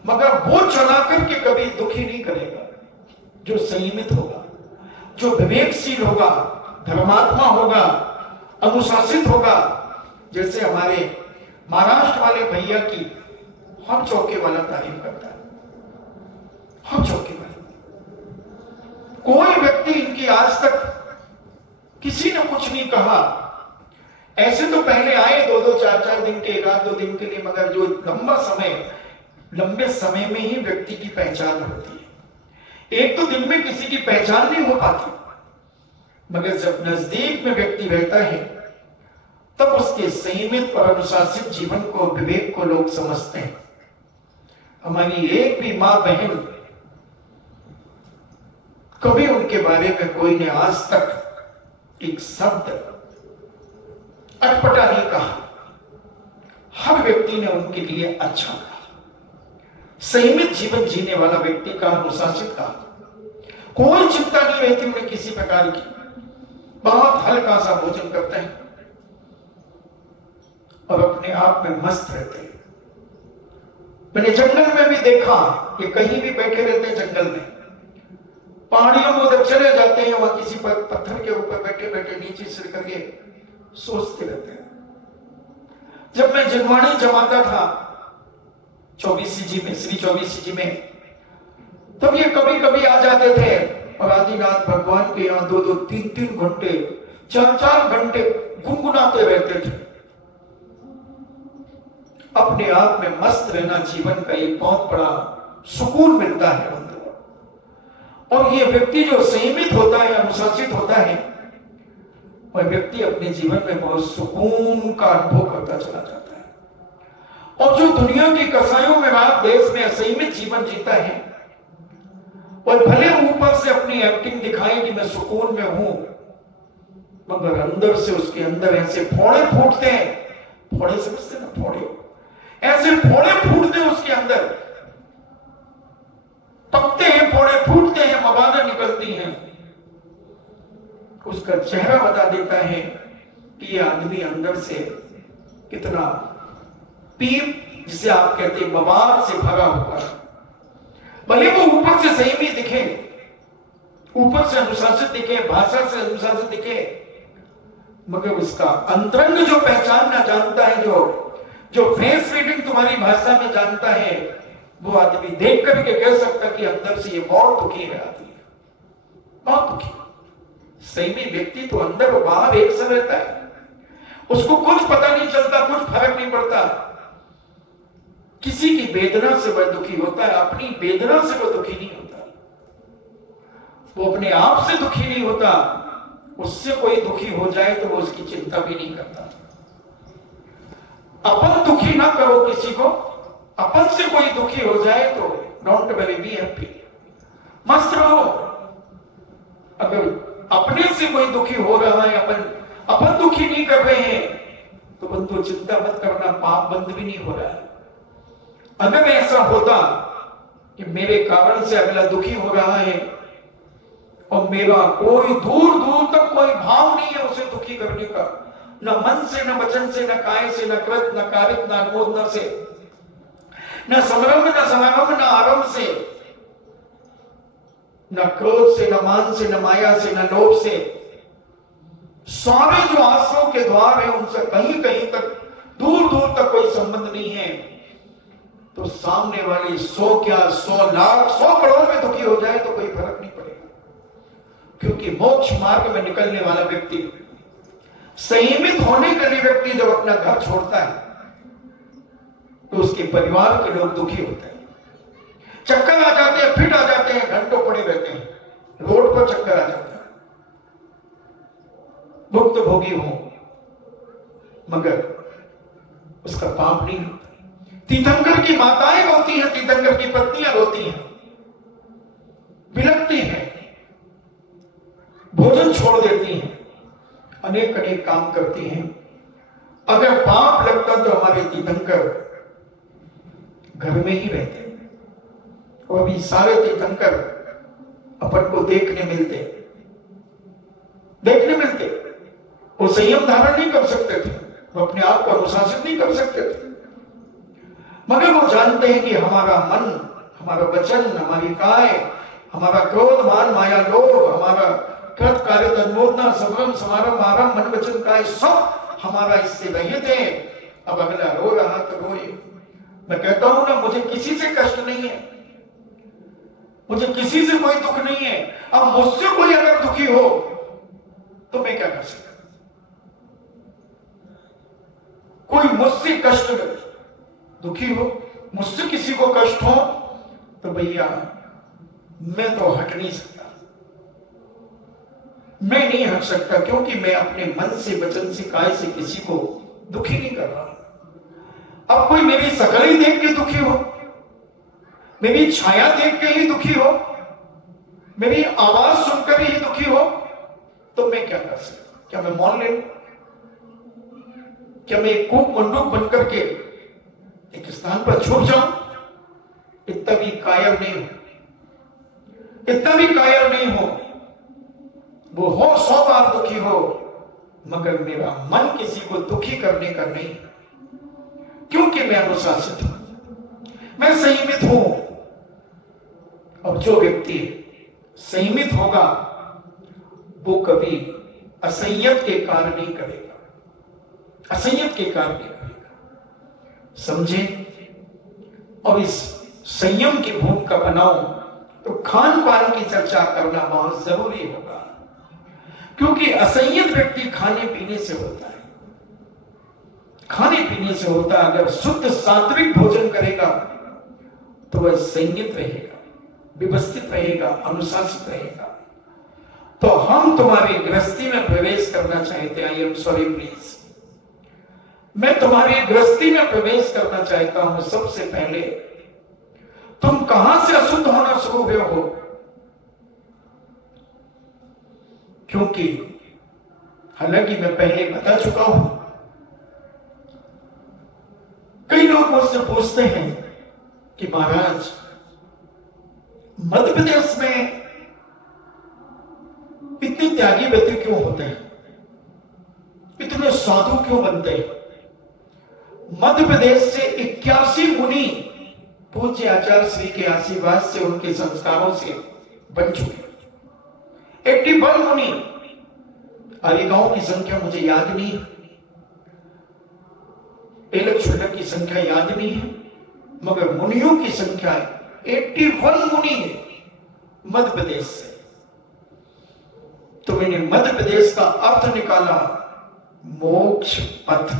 मगर वो चला करके कभी दुखी नहीं करेगा। जो संयमित होगा, जो विवेकशील होगा, धर्मात्मा होगा, अनुशासित होगा। जैसे हमारे महाराष्ट्र वाले भैया की हम चौके वाला तारीफ करता है, हम चौके वाला। कोई व्यक्ति इनकी आज तक किसी ने कुछ नहीं कहा। ऐसे तो पहले आए 2-2, 4-4 दिन के, 1-2 दिन के लिए, मगर जो लंबे समय में ही व्यक्ति की पहचान होती है। 1-2 दिन में किसी की पहचान नहीं हो पाती, मगर जब नजदीक में व्यक्ति रहता है तब उसके संयमित और अनुशासित जीवन को, विवेक को लोग समझते हैं। हमारी एक भी मां बहन, कभी उनके बारे में कोई ने आज तक एक शब्द अटपटा नहीं कहा। हर व्यक्ति ने उनके लिए अच्छा कहा। संयमित जीवन जीने वाला व्यक्ति का, अनुशासित का, कोई चिंता नहीं रहती उन्हें किसी प्रकार की। बहुत हल्का सा भोजन करते हैं और अपने आप में मस्त रहते हैं। मैंने जंगल में भी देखा कि कहीं भी बैठे रहते हैं जंगल में, पहाड़ियों में उधर चले जाते हैं, वहां किसी पत्थर के ऊपर बैठे बैठे नीचे सिर करके सोचते रहते हैं। जब मैं जिनवाणी जमाता था 24 में, श्री 24 में, तब ये कभी कभी आ जाते थे और आदिनाथ भगवान के यहाँ 2-2, 3-3 घंटे, 4-4 घंटे गुनगुनाते रहते थे। अपने आप में मस्त रहना जीवन का एक बहुत बड़ा सुकून मिलता है अंदर। और ये व्यक्ति जो संयमित होता है, अनुशासित होता है, वह व्यक्ति अपने जीवन में बहुत सुकून का अनुभव करता चला जाता है। और जो दुनिया की कसायों में रात देश में असंयमित जीवन जीता है, वह भले ऊपर से अपनी एक्टिंग दिखाए कि मैं सुकून में हूं, मगर अंदर से उसके अंदर ऐसे फोड़े फूटते हैं, फोड़े समझते ना, फोड़े, ऐसे फोड़े फूटते हैं उसके अंदर, पकते हैं, फोड़े फूटते हैं, मवादें निकलती हैं। उसका चेहरा बता देता है कि ये आदमी अंदर से कितना पीप, जिसे आप कहते हैं मवाद से भरा हुआ है। भले वो ऊपर से संयमी दिखे, ऊपर से अनुशासित दिखे, भाषा से अनुशासित दिखे, मगर उसका अंतरंग जो पहचानना जानता है, जो फेस रीडिंग तुम्हारी भाषा में जानता है, वो आदमी देख करके कह सकता कि अंदर से ये बहुत दुखी है आदमी, बहुत दुखी। संयमी व्यक्ति तो अंदर और बाहर एक सा रहता है, उसको कुछ पता नहीं चलता, कुछ फर्क नहीं पड़ता। किसी की वेदना से वह दुखी होता है, अपनी वेदना से वह दुखी नहीं होता। वो अपने आप से दुखी नहीं होता, उससे कोई दुखी हो जाए तो वो उसकी चिंता भी नहीं करता। अपन दुखी ना करो किसी को, अपन से कोई दुखी हो जाए तो डोंट वरी, बी हैप्पी, मस्त रहो। अगर अपने से कोई दुखी हो रहा है, अपन दुखी नहीं कर रहे हैं, तो बंधु चिंता मत करना, पाप बंद भी नहीं हो रहा है। अगर ऐसा होता कि मेरे कारण से अगला दुखी हो रहा है और मेरा कोई दूर दूर तक कोई भाव नहीं है उसे दुखी करने का, न मन से, न वचन से, न काय से, न कृत, न कारित, न अनुमोदन से, न संरंभ, न समारंभ, न आरंभ से, न क्रोध से, न मान से, न माया से, न लोभ से, सारे जो आश्रयों के द्वार है उनसे कहीं कहीं तक, दूर दूर तक कोई संबंध नहीं है, तो सामने वाली 100 क्या 100 लाख 100 करोड़ में दुखी हो जाए तो कोई फर्क नहीं पड़ेगा। क्योंकि मोक्ष मार्ग में निकलने वाला व्यक्ति, संयमित होने के लिए व्यक्ति जब अपना घर छोड़ता है तो उसके परिवार के लोग दुखी होते हैं, चक्कर आ जाते हैं, फिट आ जाते हैं, घंटों पड़े रहते हैं, रोड पर चक्कर आ जाता है, भुक्त भोगी हो, मगर उसका पाप नहीं होता। तीर्थंकर की माताएं रोती हैं, तीर्थंकर की पत्नियां रोती हैं, बिलखती हैं, भोजन छोड़ देती हैं, अनेक अनेक काम करती हैं। अगर पाप लगता तो हमारे तीर्थंकर घर में ही रहते, और अभी सारे तीर्थंकर अपन को देखने मिलते, वो संयम धारण नहीं कर सकते थे, वो अपने आप को अनुशासित नहीं कर सकते थे, मगर वो जानते हैं कि हमारा मन, हमारा वचन, हमारी काय, हमारा क्रोध, मान, माया, लोभ, हमारा कृत, कार्य, अनुमोदना, संरम, समारंभ, आरंभ, मन, वचन, काय, सब हमारा इससे रहित है। अब अगला रो रहा तो रोए। मैं कहता हूं ना, मुझे किसी से कष्ट नहीं है, मुझे किसी से कोई दुख नहीं है। अब मुझसे कोई अगर दुखी हो तो मैं क्या कर सकता? कोई मुझसे कष्ट दुखी हो, मुझसे किसी को कष्ट हो, तो भैया मैं तो हट नहीं सकता, मैं नहीं हट सकता, क्योंकि मैं अपने मन से, वचन से, काय से किसी को दुखी नहीं कर रहा। अब कोई मेरी शकल ही देख के दुखी हो, मेरी छाया देख के ही दुखी हो, मेरी आवाज सुनकर ही दुखी हो, तो मैं क्या कर सकता? क्या मैं मौन ले लूं? क्या मैं एक कूप मंडूक बनकर के एक स्थान पर छुप जाऊं? इतना भी कायर नहीं हो, इतना भी कायर नहीं हो। वो हो 100 बार दुखी हो, मगर मेरा मन किसी को दुखी करने का नहीं, क्योंकि मैं अनुशासित हूं, मैं संयमित हूं। और जो व्यक्ति संयमित होगा वो कभी असंयत के कार्य नहीं करेगा, असंयत के कार्य नहीं करेगा। समझे? और इस संयम की भूमिका बनाओ तो खान पान की चर्चा करना बहुत जरूरी होगा, क्योंकि असंयत व्यक्ति खाने पीने से होता है, खाने पीने से होता है। अगर शुद्ध सात्विक भोजन करेगा तो वह संयत रहेगा, व्यवस्थित रहेगा, अनुशासित रहेगा। तो हम तुम्हारी गृहस्थी में प्रवेश करना चाहते हैं। आई एम सॉरी प्लीज, मैं तुम्हारी गृहस्थी में प्रवेश करना चाहता हूं। सबसे पहले तुम कहां से अशुद्ध होना शुरू हुए हो? क्योंकि हालांकि मैं पहले बता चुका हूं, कई लोग मुझसे पूछते हैं कि महाराज मध्य प्रदेश में इतने त्यागी व्यक्ति क्यों होते हैं, इतने साधु क्यों बनते हैं? मध्य प्रदेश से 81 मुनि पूज्य आचार्य श्री के आशीर्वाद से, उनके संस्कारों से बन चुके। 81 मुनि, आलिकाओं की संख्या मुझे याद नहीं है, एलक छुलक की संख्या याद नहीं है, मगर मुनियों की संख्या 81 मुनि है मध्य प्रदेश से। तो मैंने मध्य प्रदेश का अर्थ निकाला, मोक्ष पथ।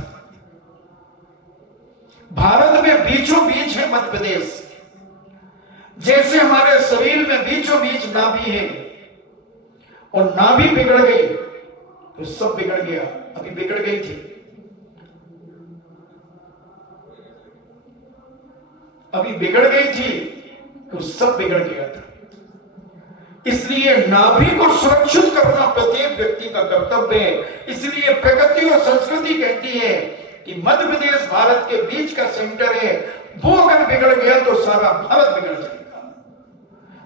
भारत में बीचों बीच है मध्य प्रदेश। जैसे हमारे शरीर में बीचों बीच नाभि है, और नाभि बिगड़ गई तो सब बिगड़ गया। अभी बिगड़ गई थी, अभी बिगड़ गई थी तो सब बिगड़ गया था। इसलिए नाभि को सुरक्षित करना प्रत्येक व्यक्ति का कर्तव्य है। इसलिए प्रगति और संस्कृति कहती है कि मध्य प्रदेश भारत के बीच का सेंटर है, वो अगर बिगड़ गया तो सारा भारत बिगड़ जाएगा।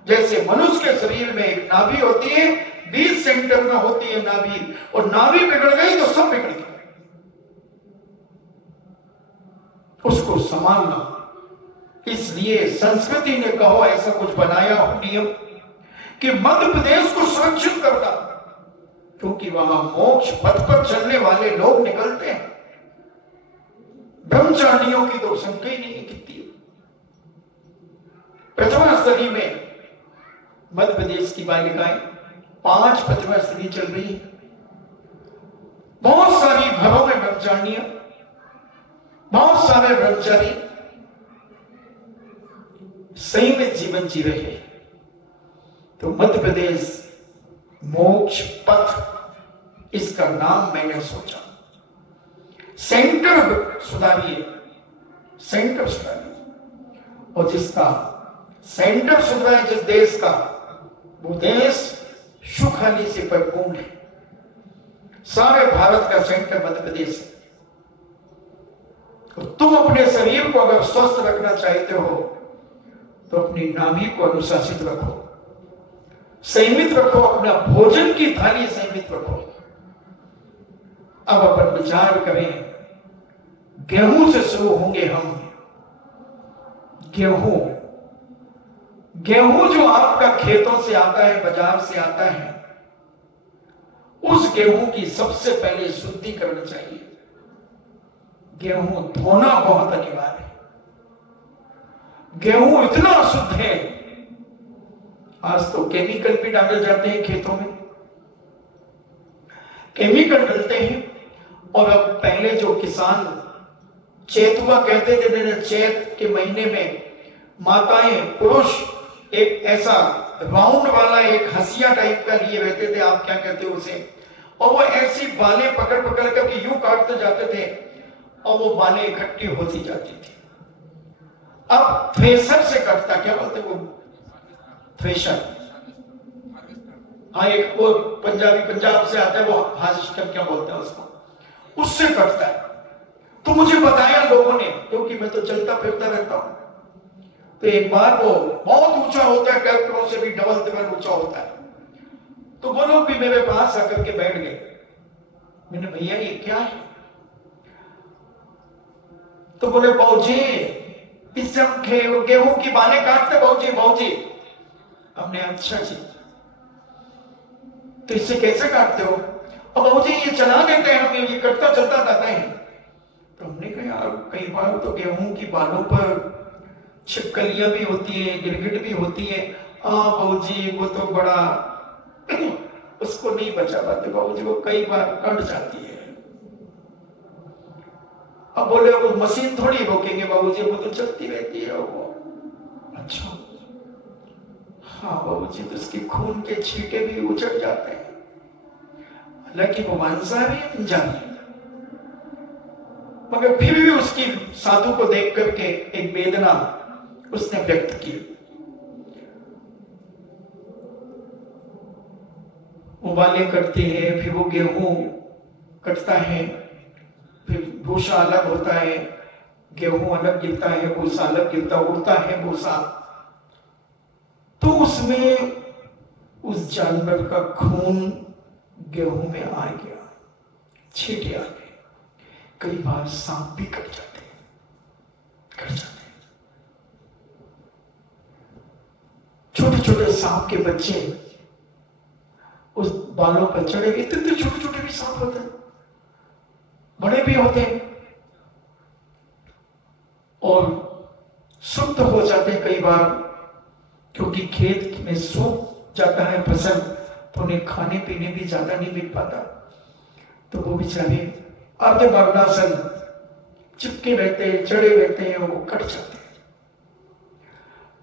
जैसे मनुष्य के शरीर में एक नाभि होती है, बीच सेंटर में होती है नाभि, और नाभि बिगड़ गई तो सब बिगड़ गया। उसको संभालना, इसलिए संस्कृति ने कहो ऐसा कुछ बनाया हो नियम कि मध्य प्रदेश को सुरक्षित करना, क्योंकि वहां मोक्ष पथ पर चलने वाले लोग निकलते हैं। ब्रह्मचारियों की तो संख्या ही नहीं कितनी। प्रथमा स्थली में मध्य प्रदेश की बालिकाएं 5 प्रथमा स्थली चल रही है। बहुत सारी घरों में ब्रह्मचारियां, बहुत सारे ब्रह्मचारी संयमित जीवन जी रहे हैं। तो मध्य प्रदेश मोक्ष पथ, इसका नाम मैंने सोचा। सेंटर सुधारिए, सेंटर सुधारिए, और जिसका सेंटर सुधरा जिस देश का, वो देश सुखाली से परिपूर्ण है। सारे भारत का सेंटर मध्य प्रदेश है। तो तुम अपने शरीर को अगर स्वस्थ रखना चाहते हो तो अपनी नाभि को अनुशासित रखो, संयमित रखो, अपना भोजन की थाली संयमित रखो। अब अपन विचार करें, गेहूं से शुरू होंगे हम। गेहूं जो आपका खेतों से आता है, बाजार से आता है, उस गेहूं की सबसे पहले शुद्धि करनी चाहिए। गेहूं धोना बहुत अनिवार्य है। गेहूं इतना अशुद्ध है, आज तो केमिकल भी डाले जाते हैं खेतों में, केमिकल डलते हैं। और अब पहले जो किसान चैत हुआ कहते थे, चैत के महीने में माताएं पुरुष एक ऐसा राउंड वाला एक हसिया टाइप का लिए रहते थे, आप क्या कहते हो उसे, और वो ऐसी बालें पकड़ पकड़ करके यूं काटते जाते थे और वो बालें इकट्ठी होती जाती थी। अब थ्रेशर से कटता, क्या बोलते वो, थ्रेशर, हाँ एक वो पंजाब से आता है वो हार्वेस्टर, क्या बोलते हैं उसको, उससे कटता है। तो मुझे बताया लोगों ने, क्योंकि मैं तो चलता फिरता रहता हूं, तो एक बार वो बहुत ऊंचा होता है, ट्रैक्टरों से भी डबल तिबल ऊंचा होता है। तो वो लोग भी मेरे पास आकर के बैठ गए। मैंने, भैया ये क्या है? तो बोले, बाबूजी इससे हम गेहूं की बालें काटते। बाबूजी हमने, अच्छा जी। तो इससे कैसे काटते हो? अब बाबूजी ये चला देते हैं, हम ये कटता चलता जाता है। तो हमने कहा यार कई बार तो गेहूं की बालों पर छिपकलियां भी होती है, गिरगिट भी होती है। हाँ बाबूजी वो तो बड़ा उसको नहीं बचा पाते बाबूजी, वो कई बार कट जाती है। अब बोले वो मशीन थोड़ी रोकेंगे बाबूजी, वो तो चलती रहती है वो। अच्छा हाँ बाबूजी, तो उसके खून के छींटे भी उछट जाते हैं, हालांकि वो मांसाहारी अनजानी, मगर फिर भी उसकी साधु को देख करके एक वेदना उसने व्यक्त की। वो बालें कटती है, फिर वो गेहूं कटता है, फिर भूसा अलग होता है, गेहूं अलग गिरता है, भूसा अलग गिरता, उड़ता है भूसा। तो उसमें उस जानवर का खून गेहूं में आ गया, छींटे आ गए। कई बार सांप भी कट जाते हैं, कट जाते हैं। छोटे छोटे सांप के बच्चे उस बालों पर चढ़े गए। इतने छोटे छोटे भी सांप होते हैं, बड़े भी होते हैं, और सुप्त हो जाते हैं कई बार, क्योंकि खेत में सूख जाता है फसल, तो उन्हें खाने पीने भी ज्यादा नहीं मिल पाता। तो वो बेचारे अर्ध मरणासन चिपके रहते हैं, चढ़े रहते हैं, वो कट जाते हैं।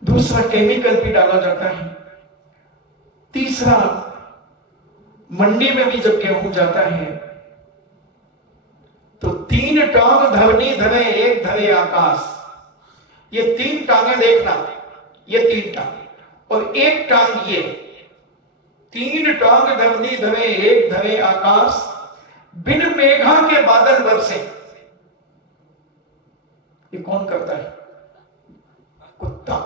दूसरा केमिकल भी डाला जाता है। तीसरा, मंडी में भी जब गेहूं जाता है तो 3 टांग धवनी धवे एक धवे आकाश। ये 3 टांगे देखना, ये 3 टांग और एक टांग ये। 3 टांग धवनी धवे एक धवे आकाश, बिन मेघा के बादल बरसे। ये कौन करता है? कुत्ता।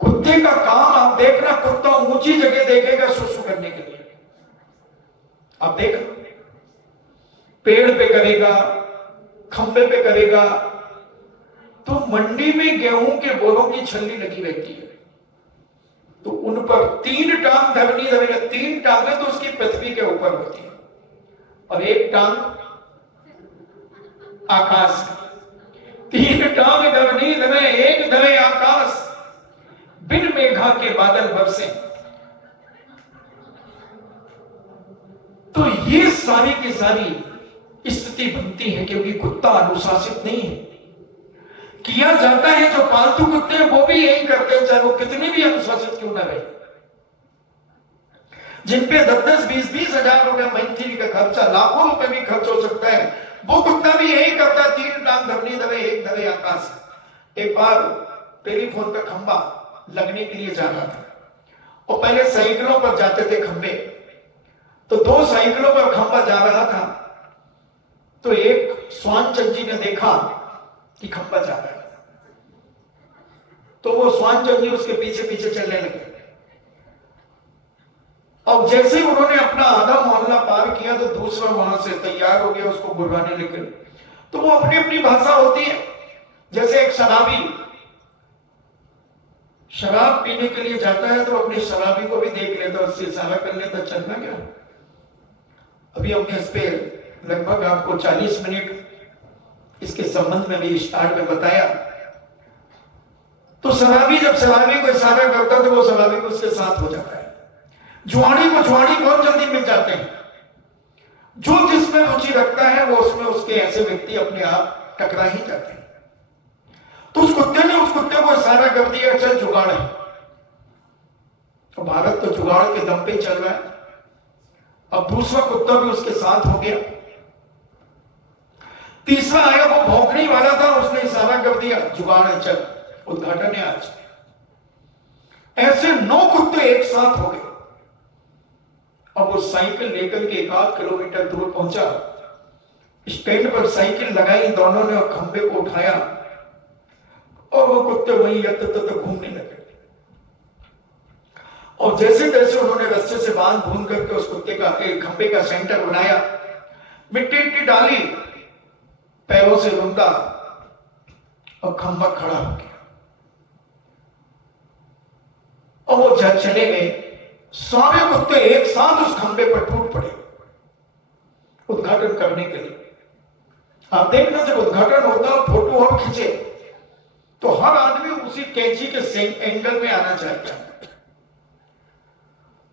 कुत्ते का काम आप देखना, कुत्ता ऊंची जगह देखेगा सुसु करने के लिए, आप देखना, पेड़ पे करेगा, खंबे पे करेगा। तो मंडी में गेहूं के बोरों की छल्ली लगी रहती है, तो उन पर 3 टांग धवनी धवे, 3 टांगें तो उसकी पृथ्वी के ऊपर होती है और एक टांग आकाश में। 3 टांग धवनी धवे एक धवे आकाश, बिन मेघा के बादल बरसे। तो ये सारी की सारी स्थिति बनती है क्योंकि कुत्ता अनुशासित नहीं है। किया जाता है, जो पालतू कुत्ते हैं वो भी यही करते हैं, चाहे वो कितने भी अनुशासित क्यों ना रहे। जिनपे 10-10, 20-20 हजार रुपए मंथली का खर्चा, लाखों रुपए भी खर्च हो सकता है, वो कुत्ता भी यही करता है। 3 टांग धवनी धवे एक धवे आकाश। एक बार टेलीफोन का खंबा लगने के लिए जा रहा था, और पहले साइकिलों पर जाते थे खंबे, तो 2 साइकिलों पर खंबा जा रहा था। तो एक स्वानचंद जी ने देखा कि खंबा जा रहा है, तो वो स्वानचंद जी उसके पीछे पीछे चलने लगे। और जैसे ही उन्होंने अपना आधा मोहल्ला पार किया तो दूसरा वहां से तैयार हो गया उसको बुलवाने लगे। तो वो अपनी अपनी भाषा होती है। जैसे एक शराबी शराब पीने के लिए जाता है तो अपने शराबी को भी देख लेता, उससे इशारा कर लेता, चलना क्या। अभी हमने इस पे लगभग आपको 40 मिनट इसके संबंध में भी स्टार्ट में बताया। तो शराबी जब शराबी को इशारा करता तो वो शराबी को उसके साथ हो जाता है। जुआड़ी को जुआड़ी बहुत जल्दी मिल जाते हैं। जो जिसमें रुचि रखता है वो उसमें उसके ऐसे व्यक्ति अपने आप टकरा ही जाते हैं। तो उस कुत्ते ने उस कुत्ते को इशारा कर दिया, चल जुगाड़ है। तो भारत तो जुगाड़ के दम पे चल रहा है। अब दूसरा कुत्ता भी उसके साथ हो गया। तीसरा आया, वो भौंकने वाला था, उसने इशारा कर दिया, जुगाड़ है, चल, उद्घाटन है आज। ऐसे 9 कुत्ते एक साथ हो गए। अब वो साइकिल लेकर के 1-8 किलोमीटर दूर पहुंचा। स्टैंड पर साइकिल लगाई दोनों ने और खंबे को उठाया, और वो कुत्ते वहीं यत घूमने लगे। और जैसे जैसे उन्होंने रस्से से बांध भून करके उस कुत्ते का एक खंबे का सेंटर बनाया, मिट्टी डाली, पैरों से रुंधा और खंबा खड़ा हो गया। और वो जब चले गए सारे कुत्ते एक साथ उस खंबे पर टूट पड़े उद्घाटन करने के लिए। आप देखना, जब उद्घाटन होता है फोटो और खींचे तो हर आदमी उसी कैंची के एंगल में आना चाहता है,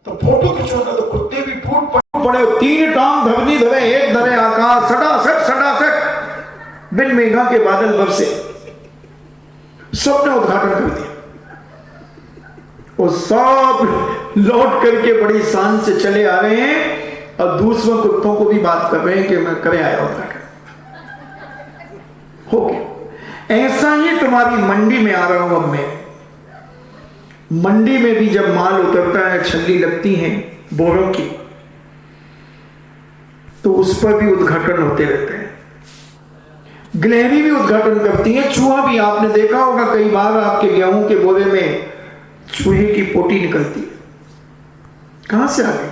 तो फोटो खिंचवाना, तो कुत्ते भी टूट पड़े। तीन टांग धरनी धरे, एक धरे आकाश, सटासट सटासट बिन मेघा के बादल बरसे, सबने उद्घाटन कर दिया। वो सब लौट करके बड़ी शान से चले आ रहे हैं और दूसरों कुत्तों को भी बात कर रहे हैं कि मैं करे आया उद्घाटन हो गया। ऐसा ही तुम्हारी मंडी में आ रहा हूं अब मैं। मंडी में भी जब माल उतरता है, छल्ली लगती है बोरों की, तो उस पर भी उद्घाटन होते रहते हैं। गिलहरी भी उद्घाटन करती है, चूहा भी। आपने देखा होगा कई बार आपके गेहूं के बोरे में चूहे की पोटी निकलती है, कहां से आ गई?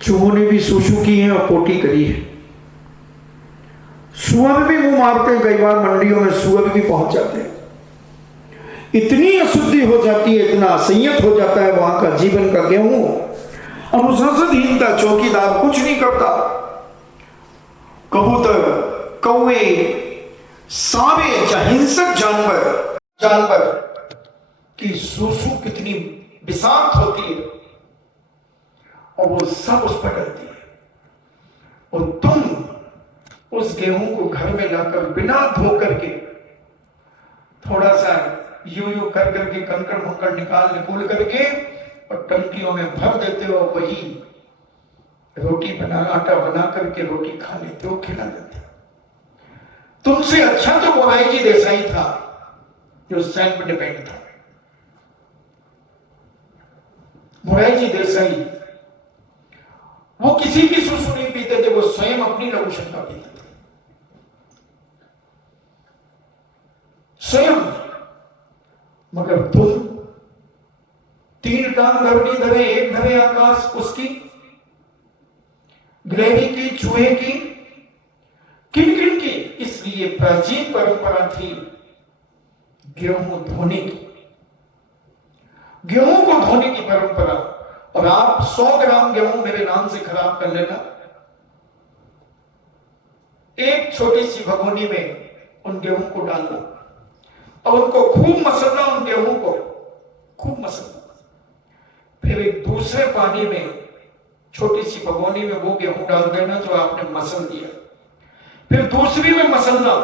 चूहों ने भी सूसू की है और पोटी करी है। सुअर भी मुंह मारते हैं, कई बार मंडियों में सुअर भी पहुंच जाते हैं। इतनी अशुद्धि हो जाती है, इतना असंयत हो जाता है वहां का जीवन का गेहूं। अनुशासनहीनता, चौकीदार कुछ नहीं करता। कबूतर, कौवे, सारे हिंसक जानवर की सूसू कितनी विषाक्त होती है और वो सब उस पर डलती है। और तुम उस गेहूं को घर में लाकर बिना धो करके थोड़ा सा यूं कर करके कंकड़ मंकड़ निकाल करके और टंकियों में भर देते हो, वही रोटी आटा बना करके रोटी खा लेते हो, खिला देते हो। तुमसे अच्छा तो मोरारजी देसाई था जो सेल्फ डिपेंड था। मोरारजी देसाई वो किसी की सुसु नहीं पीते थे, वो स्वयं अपनी लघु शंका पीते थे स्वयं। मगर तुम तीन टांग धरनी धरे, एक धरे आकाश, उसकी गिलहरी की, चूहे की, किन किन की? इसलिए प्राचीन परंपरा थी गेहूं धोने की, गेहूं को धोने की परंपरा। और आप 100 ग्राम गेहूं मेरे नाम से खराब कर लेना, एक छोटी सी भगोनी में उन गेहूं को डालना और उनको खूब मसलना, उन गेहूं को खूब मसलना। फिर एक दूसरे पानी में, छोटी सी भगोनी में वो गेहूं डाल देना जो आपने मसल दिया। फिर दूसरी में मसलना,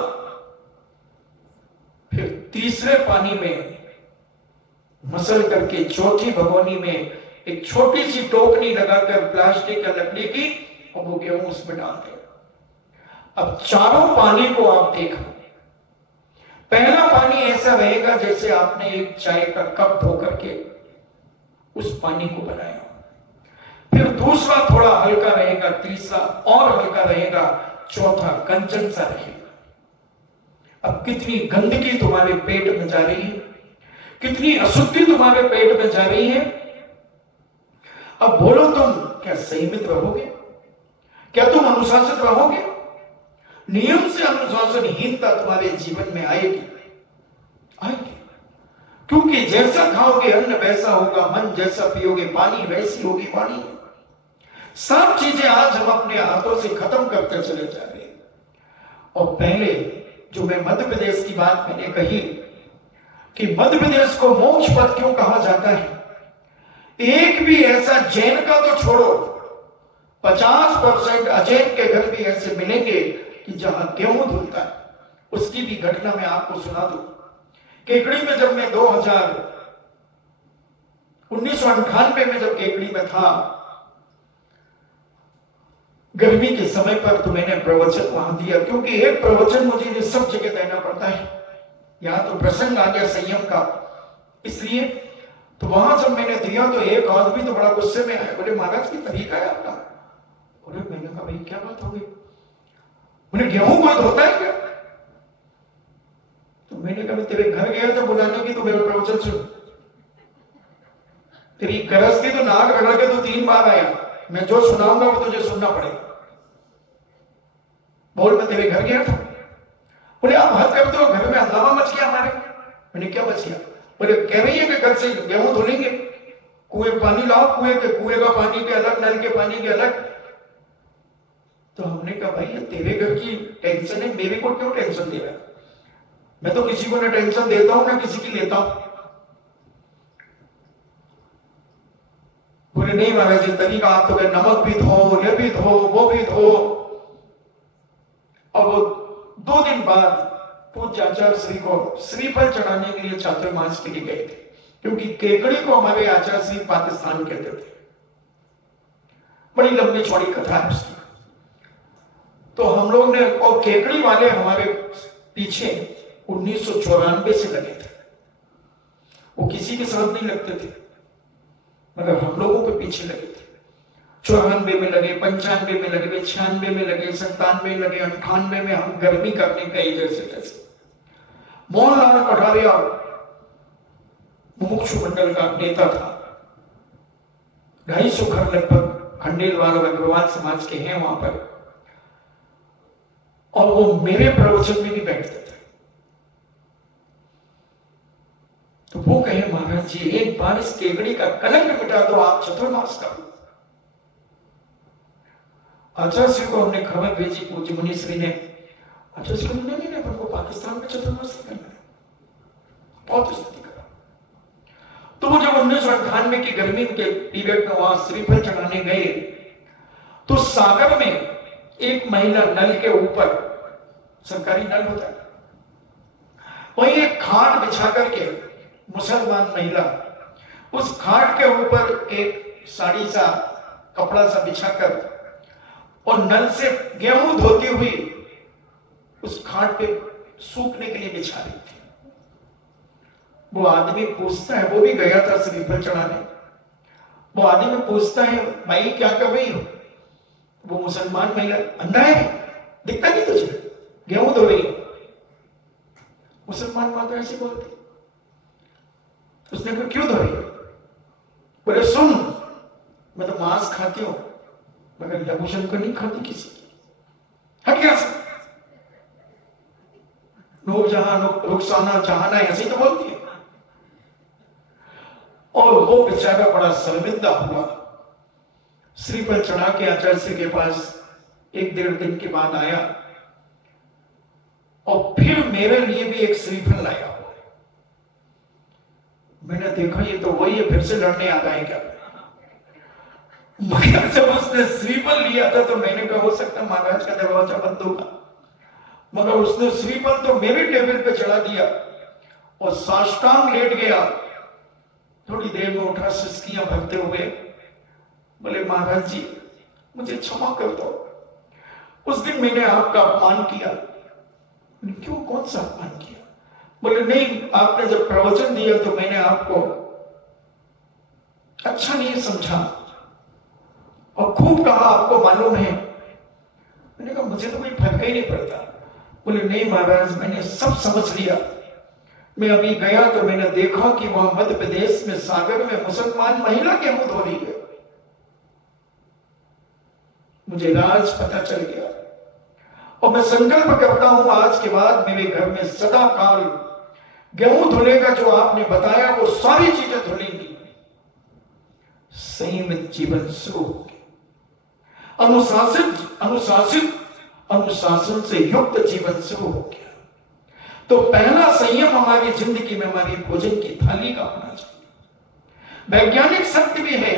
फिर तीसरे पानी में मसल करके चौथी भगोनी में एक छोटी सी टोकनी लगाकर प्लास्टिक या लकड़ी की, और वो गेहूं उसमें डाल दे। अब चारों पानी को आप देखो। पहला पानी ऐसा रहेगा जैसे आपने एक चाय का कप धो करके उस पानी को बनाया। फिर दूसरा थोड़ा हल्का रहेगा, तीसरा और हल्का रहेगा, चौथा कंचन सा रहेगा। अब कितनी गंदगी तुम्हारे पेट में जा रही है, कितनी अशुद्धि तुम्हारे पेट में जा रही है। अब बोलो, तुम क्या संयमित रहोगे? क्या तुम अनुशासित रहोगे? नियम से अनुशासनहीनता तुम्हारे जीवन में आएगी। क्योंकि जैसा खाओगे अन्न वैसा होगा मन, जैसा पियोगे पानी वैसी होगी वाणी। सब चीजें आज हम अपने हाथों से खत्म करते चले जा रहे हैं। और पहले जो मैं मध्य प्रदेश की बात मैंने कही कि मध्य प्रदेश को मोक्ष पथ क्यों कहा जाता है, एक भी ऐसा जैन का तो छोड़ो, 50% अजैन के घर भी ऐसे मिलेंगे कि जहां गेहूं धुलता है। उसकी भी घटना मैं आपको सुना दूं। केकड़ी में जब मैं 1998 में जब केकड़ी में था, गर्मी के समय पर, तो मैंने प्रवचन वहां दिया। क्योंकि एक प्रवचन मुझे ये सब जगह देना पड़ता है, यहां तो प्रसंग आ गया संयम का, इसलिए तो वहां जब मैंने दिया तो एक आदमी तो बड़ा गुस्से में आया, बोले महाराज की तरीका है आपका। बोले, मैंने कहा भाई क्या बात हो गई? बोले गेहूं कोई धोता है क्या? तो मैंने कहा मैं तेरे घर गया था बुलाने की, तो मेरा प्रवचन सुन। तेरी गरज थी तो नाक रगड़ के तो 3 बार आया, मैं जो सुनाऊंगा वो तुझे सुनना पड़ेगा। बोल, मैं तेरे घर गया था। बोले, आप हद करते हो, घर में हंगामा मच गया हमारे। मैंने क्या मच गया? बोले, कह रही है कि घर से गेहूं धुलेंगे। कुएं पानी लाओ, कुएं का पानी के अलग, नल के पानी के अलग। तो हमने कहा भाई ये तेरे घर की टेंशन है, मेरे को क्यों टेंशन दे रहा है? मैं तो किसी को ना टेंशन देता हूं ना किसी की लेता हूं। बोले नहीं महाराज जी तरीका आप तो नमक भी धो, ये भी धो, वो भी धो। और वो 2 दिन बाद पूज्य आचार्य श्री को श्रीफल चढ़ाने के लिए चातुर्मास के लिए गए थे, क्योंकि केकड़ी को हमारे आचार्य श्री पाकिस्तान कहते थे। बड़ी लंबी चौड़ी कथा है उसकी। तो हम लोग ने, और केकड़ी वाले हमारे पीछे 1994 से लगे थे। वो किसी के साथ नहीं लगते थे, मगर हम लोगों के पीछे लगे थे। 94 में लगे, 95 में लगे, 96 में लगे, 97 में लगे, 98 में हम गर्मी करने गए जैसे तैसे। मोहनलाल कठारिया मुमुक्षु मंडल का नेता था। 250 घर लगभग खंडेलवाल और अग्रवाल समाज के हैं वहां पर, और वो मेरे प्रवचन में भी बैठते थे। तो वो कहे महाराज जी एक बार इस केकड़ी का कलंक मिटा दो, आप चतुर्मास करो। आचार्य श्री को हमने खबर भेजी, पूज्य मुनि श्री ने। आचार्य श्री को नहीं पर वो पाकिस्तान में चतुर्मास नहीं करना है, बहुत स्थिति करा। तो वो जब 1998 की गर्मी के पीरियड में वहां श्रीफल चढ़ाने गए, तो सागर में एक महिला नल के ऊपर, सरकारी नल होता है, वहीं एक खाट बिछा करके मुसलमान महिला उस खाट के ऊपर एक साड़ी सा कपड़ा सा बिछाकर और नल से गेहूं धोती हुई उस खाट पे सूखने के लिए बिछा रही थी। वो आदमी पूछता है, वो भी गया था श्रीफल चढ़ाने, वो आदमी पूछता है भाई क्या कर रही हो? वो मुसलमान महिला, अंधा है दिखता नहीं तुझे, गेहूं धो रही। मुसलमान माता ऐसे बोलती। उसने कहा क्यों धो रही हो? बोले सुन, मैं तो मांस खाती हूं मगर लघु शंकर नहीं खाती किसी की। हट गया से नूर जहां रुखसाना जहाना ऐसे ही तो बोलती है। और वो बेचारा बड़ा शर्मिंदा हुआ। श्रीफल चढ़ा के आचार्य श्री के पास 1-1.5 दिन के बाद आया और फिर मेरे लिए भी एक श्रीफल लाया। मैंने देखा ये तो वही है, फिर से लड़ने आता है क्या? मगर जब उसने श्रीफल लिया था तो मैंने कहा हो सकता महाराज का दरवाजा बंद होगा, मगर उसने श्रीफल तो मेरे टेबल पे चढ़ा दिया और साष्टांग लेट गया। थोड़ी देर में उठा, सिसकियां भरते हुए बोले महाराज जी मुझे क्षमा कर दो, उस दिन मैंने आपका अपमान किया। क्यों, कौन सा अपमान किया? बोले नहीं, आपने जब प्रवचन दिया तो मैंने आपको अच्छा नहीं समझा और खूब कहा, आपको मालूम है। मैंने कहा मुझे तो कोई फर्क ही नहीं पड़ता। बोले नहीं महाराज मैंने सब समझ लिया। मैं अभी गया तो मैंने देखा कि वहां मध्य प्रदेश में सागर में मुसलमान महिला गेहूं धो रही है। मुझे राज पता चल गया और मैं संकल्प करता हूं आज के बाद मेरे घर में सदा काल गेहूं धुले का जो आपने बताया वो सारी चीजें धुलेंगी। संयमित जीवन शुरू हो गया, अनुशासन से युक्त जीवन शुरू हो गया। तो पहला संयम हमारी जिंदगी में हमारी भोजन की थाली का होना चाहिए। वैज्ञानिक सत्य भी है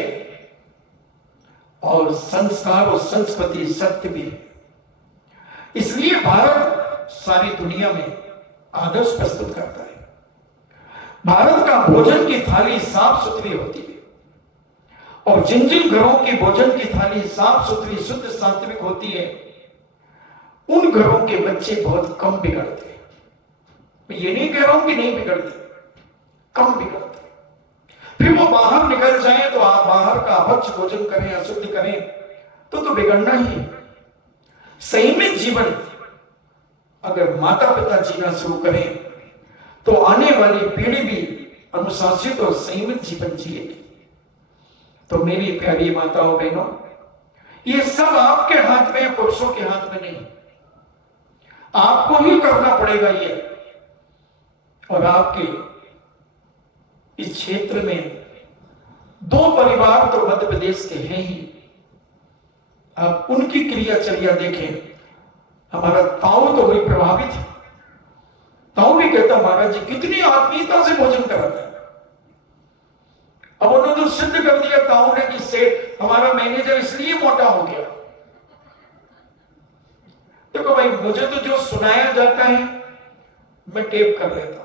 और संस्कार और संस्कृति सत्य भी है। इसलिए भारत सारी दुनिया में आदर्श प्रस्तुत करता है। भारत का भोजन की थाली साफ सुथरी होती है और जिन जिन घरों की भोजन की थाली साफ सुथरी शुद्ध सात्विक होती है उन घरों के बच्चे बहुत कम बिगड़ते हैं। मैं ये नहीं कह रहा हूं कि नहीं बिगड़ते, कम बिगड़ते। फिर वो बाहर निकल जाए तो आप बाहर का अभक्ष भोजन करें, अशुद्ध करें तो बिगड़ना ही है। संयमित जीवन अगर माता पिता जीना शुरू करें तो आने वाली पीढ़ी भी अनुशासित और संयमित जीवन जिएगी। तो मेरी प्यारी माताओं बहनों, ये सब आपके हाथ में, पुरुषों के हाथ में नहीं, आपको ही करना पड़ेगा ये। और आपके इस क्षेत्र में दो परिवार तो मध्य प्रदेश के हैं ही, आप उनकी क्रियाचर्या देखें। हमारा ताऊ तो बड़ी प्रभावित है। ताऊ भी कहता महाराज जी कितनी आत्मीयता से भोजन कराते हैं। अब उन्होंने तो सिद्ध कर दिया ताऊ ने कि सेठ हमारा मैनेजर इसलिए मोटा हो गया। देखो भाई, मुझे तो जो सुनाया जाता है मैं टेप कर लेता हूं,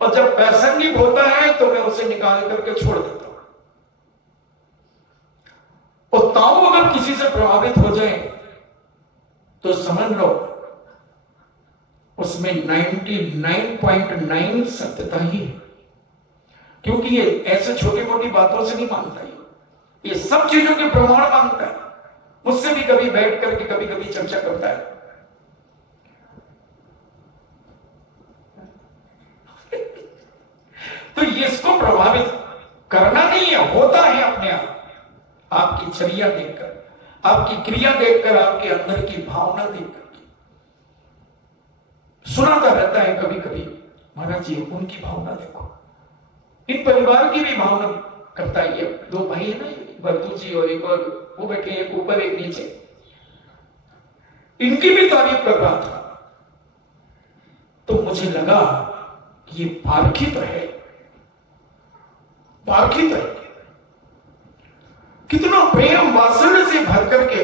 और जब प्रासंगिक होता है तो मैं उसे निकाल करके छोड़ देता हूं। और ताऊ अगर किसी से प्रभावित हो जाए तो समझ लो उसमें 99.9 सत्यता ही है, क्योंकि ये ऐसे छोटी मोटी बातों से नहीं मानता, ये सब चीजों के प्रमाण मानता है। मुझसे भी कभी बैठ करके कभी कभी चर्चा करता है। तो ये इसको प्रभावित करना नहीं है, होता है अपने आप। आपकी चर्या देखकर, आपकी क्रिया देखकर, आपके अंदर की भावना देखकर सुनाता रहता है कभी कभी महाराज जी उनकी भावना देखो। इन परिवार की भी भावना करता है। ये दो भाई है ना, बरदू जी और एक और वो बैठे, एक ऊपर एक नीचे, इनकी भी तारीफ कर रहा था। तो मुझे लगा ये पारखित है, पारखित है। कितना प्रेम वात्सल्य से भर करके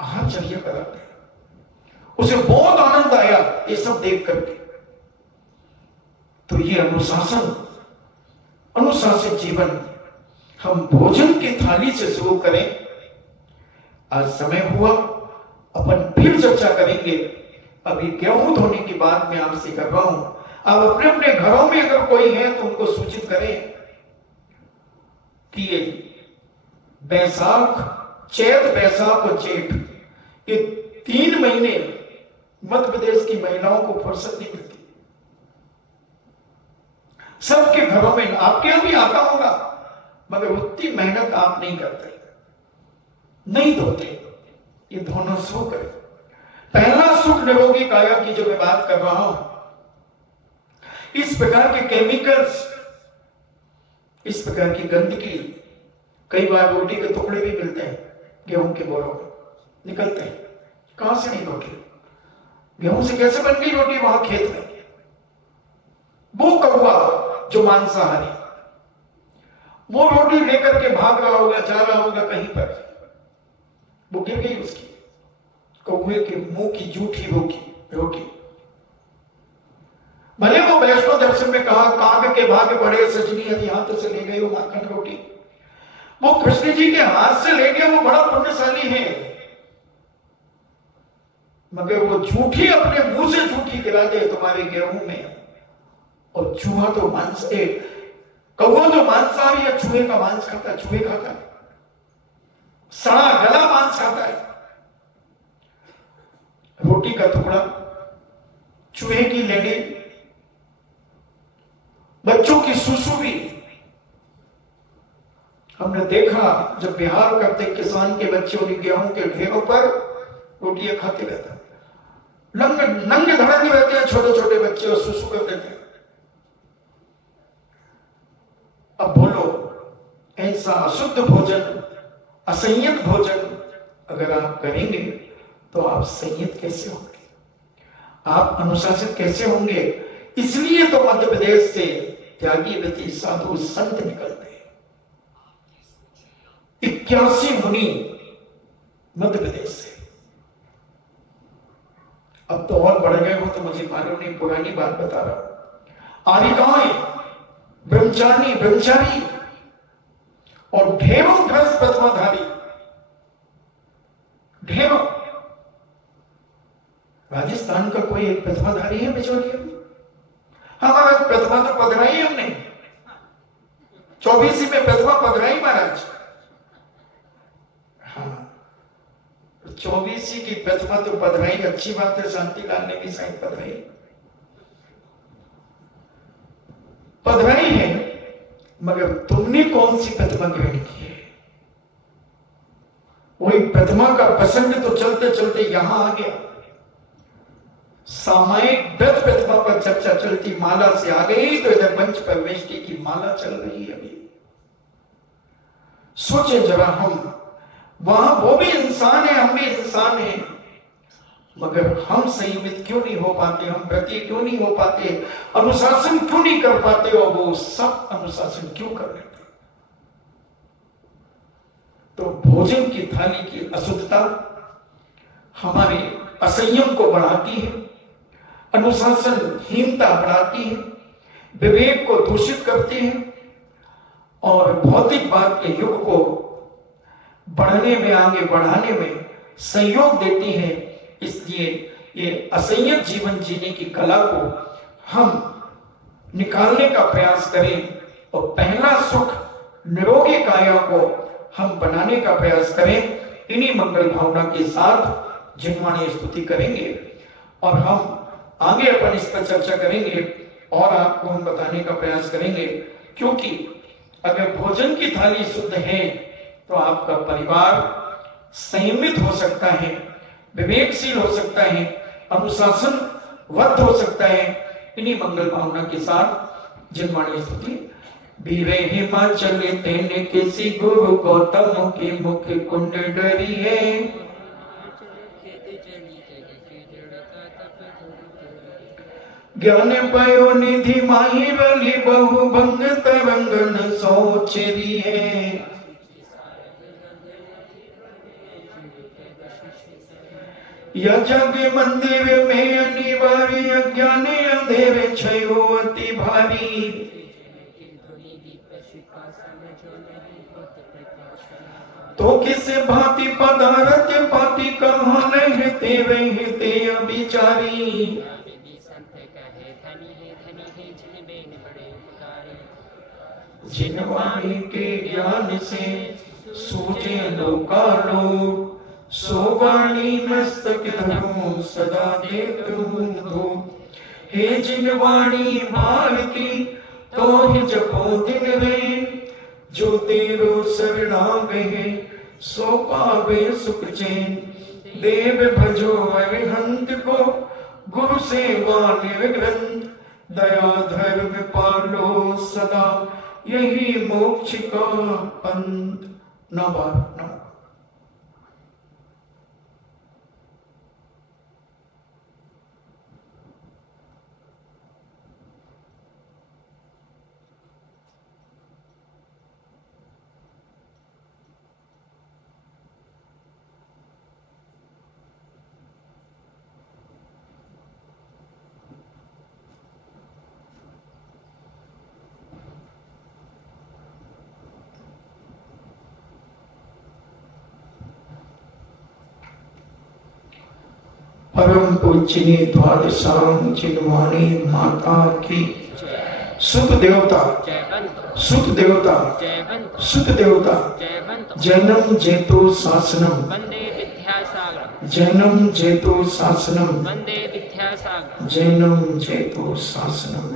आचर्य कराते हैं। उसे बहुत आनंद आया ये सब देख करके। तो ये अनुशासित जीवन हम भोजन की थाली से शुरू करें। आज समय हुआ, अपन फिर चर्चा करेंगे। अभी गेहूं धोने की बात मैं आपसे कर रहा हूं। आप अपने अपने घरों में अगर कोई है तो उनको सूचित करें कि ये बैसाख, चैत, बैसाख और जेठ, ये 3 महीने मध्य प्रदेश की महिलाओं को फुर्सत नहीं मिलती। सबके घरों में, आपके यहां भी आता होगा, मगर उतनी मेहनत आप नहीं करते, नहीं धोते। ये धोना शुरू करें। पहला सुख निरोगी काया की जो मैं बात कर रहा हूं, इस प्रकार के केमिकल्स, इस प्रकार की गंदगी, कई बार रोटी के टुकड़े भी मिलते हैं गेहूं के बोरों में, निकलते हैं। कहां से नहीं रोटी, गेहूं से कैसे बन गई रोटी वहां खेत में। वो कौवा जो मांसाहारी, वो रोटी लेकर के भाग रहा होगा, जा रहा होगा कहीं पर, वो गिर गई उसकी, कौवे के मुंह की जूठी रोटी। भले वो वैष्णो दर्शन में कहा काग के भाग पड़े सजनी यदि हाथ से ले गए वो माखन रोटी, वो कृष्ण जी के हाथ से ले गए, वो बड़ा पुण्यशाली है। मगर वो झूठी अपने मुंह से झूठी गिरा दे तुम्हारे गेहूं में। और चूहा तो मांस, कौवा तो मांसाहारी है, चूहे का मांस खाता है, चूहे खाता है, सड़ा गला मांस खाता है। रोटी का टुकड़ा, चूहे की लेडी, बच्चों की सुसु भी। हमने देखा जब बिहार करते किसान के बच्चे उन्हें गेहूं के ढेरों पर रोटियां खाते रहते, नंगे धड़ंगे रहते हैं छोटे छोटे बच्चे और सुसु करते थे। अब बोलो, ऐसा अशुद्ध भोजन, असंयत भोजन अगर आप करेंगे तो आप संयत कैसे होंगे, आप अनुशासित कैसे होंगे। इसलिए तो मध्य प्रदेश से त्यागी व्यक्ति साधु संत निकलते हैं। 81 मुनि मध्य प्रदेश से। अब तो और बढ़ गए हो तो मुझे मालूम नहीं, पुरानी बात बता रहा हूं। आरिकाएं, ब्रह्मचारी और ढेरों ग्रस्त प्रतिमाधारी, ढेरों। राजस्थान का कोई एक प्रतिमाधारी है बिचौलिया? हमारा प्रतिमा तो पधराई हमने, 24 में प्रतिमा पधराई महाराज। हाँ, 24 की प्रतिमा तो पधराई, अच्छी बात है। शांतिलाल ने भी शायद पधराई है, मगर तुमने कौन सी प्रतिमा ग्रहण की है? वही प्रतिमा का प्रसंग तो चलते चलते यहां आ गया। सामायिक व्रत प्रतिभा पर चर्चा चलती, माला से आ गई तो इधर पंच परमेष्टि की माला चल रही है अभी। सोचे जरा, हम वहां वो भी इंसान है, हम भी इंसान हैं, मगर हम संयमित क्यों नहीं हो पाते, हम व्रती क्यों नहीं हो पाते, अनुशासन क्यों नहीं कर पाते, और वो सब अनुशासन क्यों कर लेते। तो भोजन की थाली की अशुद्धता हमारे असंयम को बढ़ाती है, अनुशासनहीनता बढ़ाती है, विवेक को दूषित करती है और भौतिकवाद के युग को बढ़ने में, आगे बढ़ाने में सहयोग देती है। इसलिए ये असंयत जीवन जीने की कला को हम निकालने का प्रयास करें और पहला सुख निरोगी काया को हम बनाने का प्रयास करें। इन्हीं मंगल भावना के साथ जिनवाणी स्तुति करेंगे और हम आगे अपन इस पर चर्चा करेंगे और आपको हम बताने का प्रयास करेंगे, क्योंकि अगर भोजन की थाली शुद्ध है तो आपका परिवार संयमित हो सकता है, विवेकशील हो सकता है, अनुशासनबद्ध हो सकता है। इन्हीं मंगल भावना के साथ जिनवाणी स्तुति। वीरे हिमाचल तेने किसी गुरु गौतम के मुख कुंड डरी है, ज्ञान पयो निधि माही रली बहु भंग तरंगन सोचरी है। या जग मंदिर में अनिवार्य अज्ञान अंधेरे छयो अति भारी, तो किस भांति पदारथ पाति कहाँ रहते रहते अभिचारी। जिनवाणी के ज्ञान से सूझे लोकालो, सो वाणी मस्तक धरो सदा देखो। हे जिनवाणी भारती तो ही जपो दिन रे, जो तेरो शरणा गए सो पावे सुख चैन। देव भजो अरिहंत को गुरु सेवा निर्ग्रंथ, दया धर्म पालो सदा यही मोक्ष का अंत। नमः। परम पूजनीय द्वादशांग जिनवाणी माता की। सुत देवता, सुत देवता, सुत देवता। जन्म जेतो शासनम, जन्म जेतो शासनम, जन्म जेतो शासनम।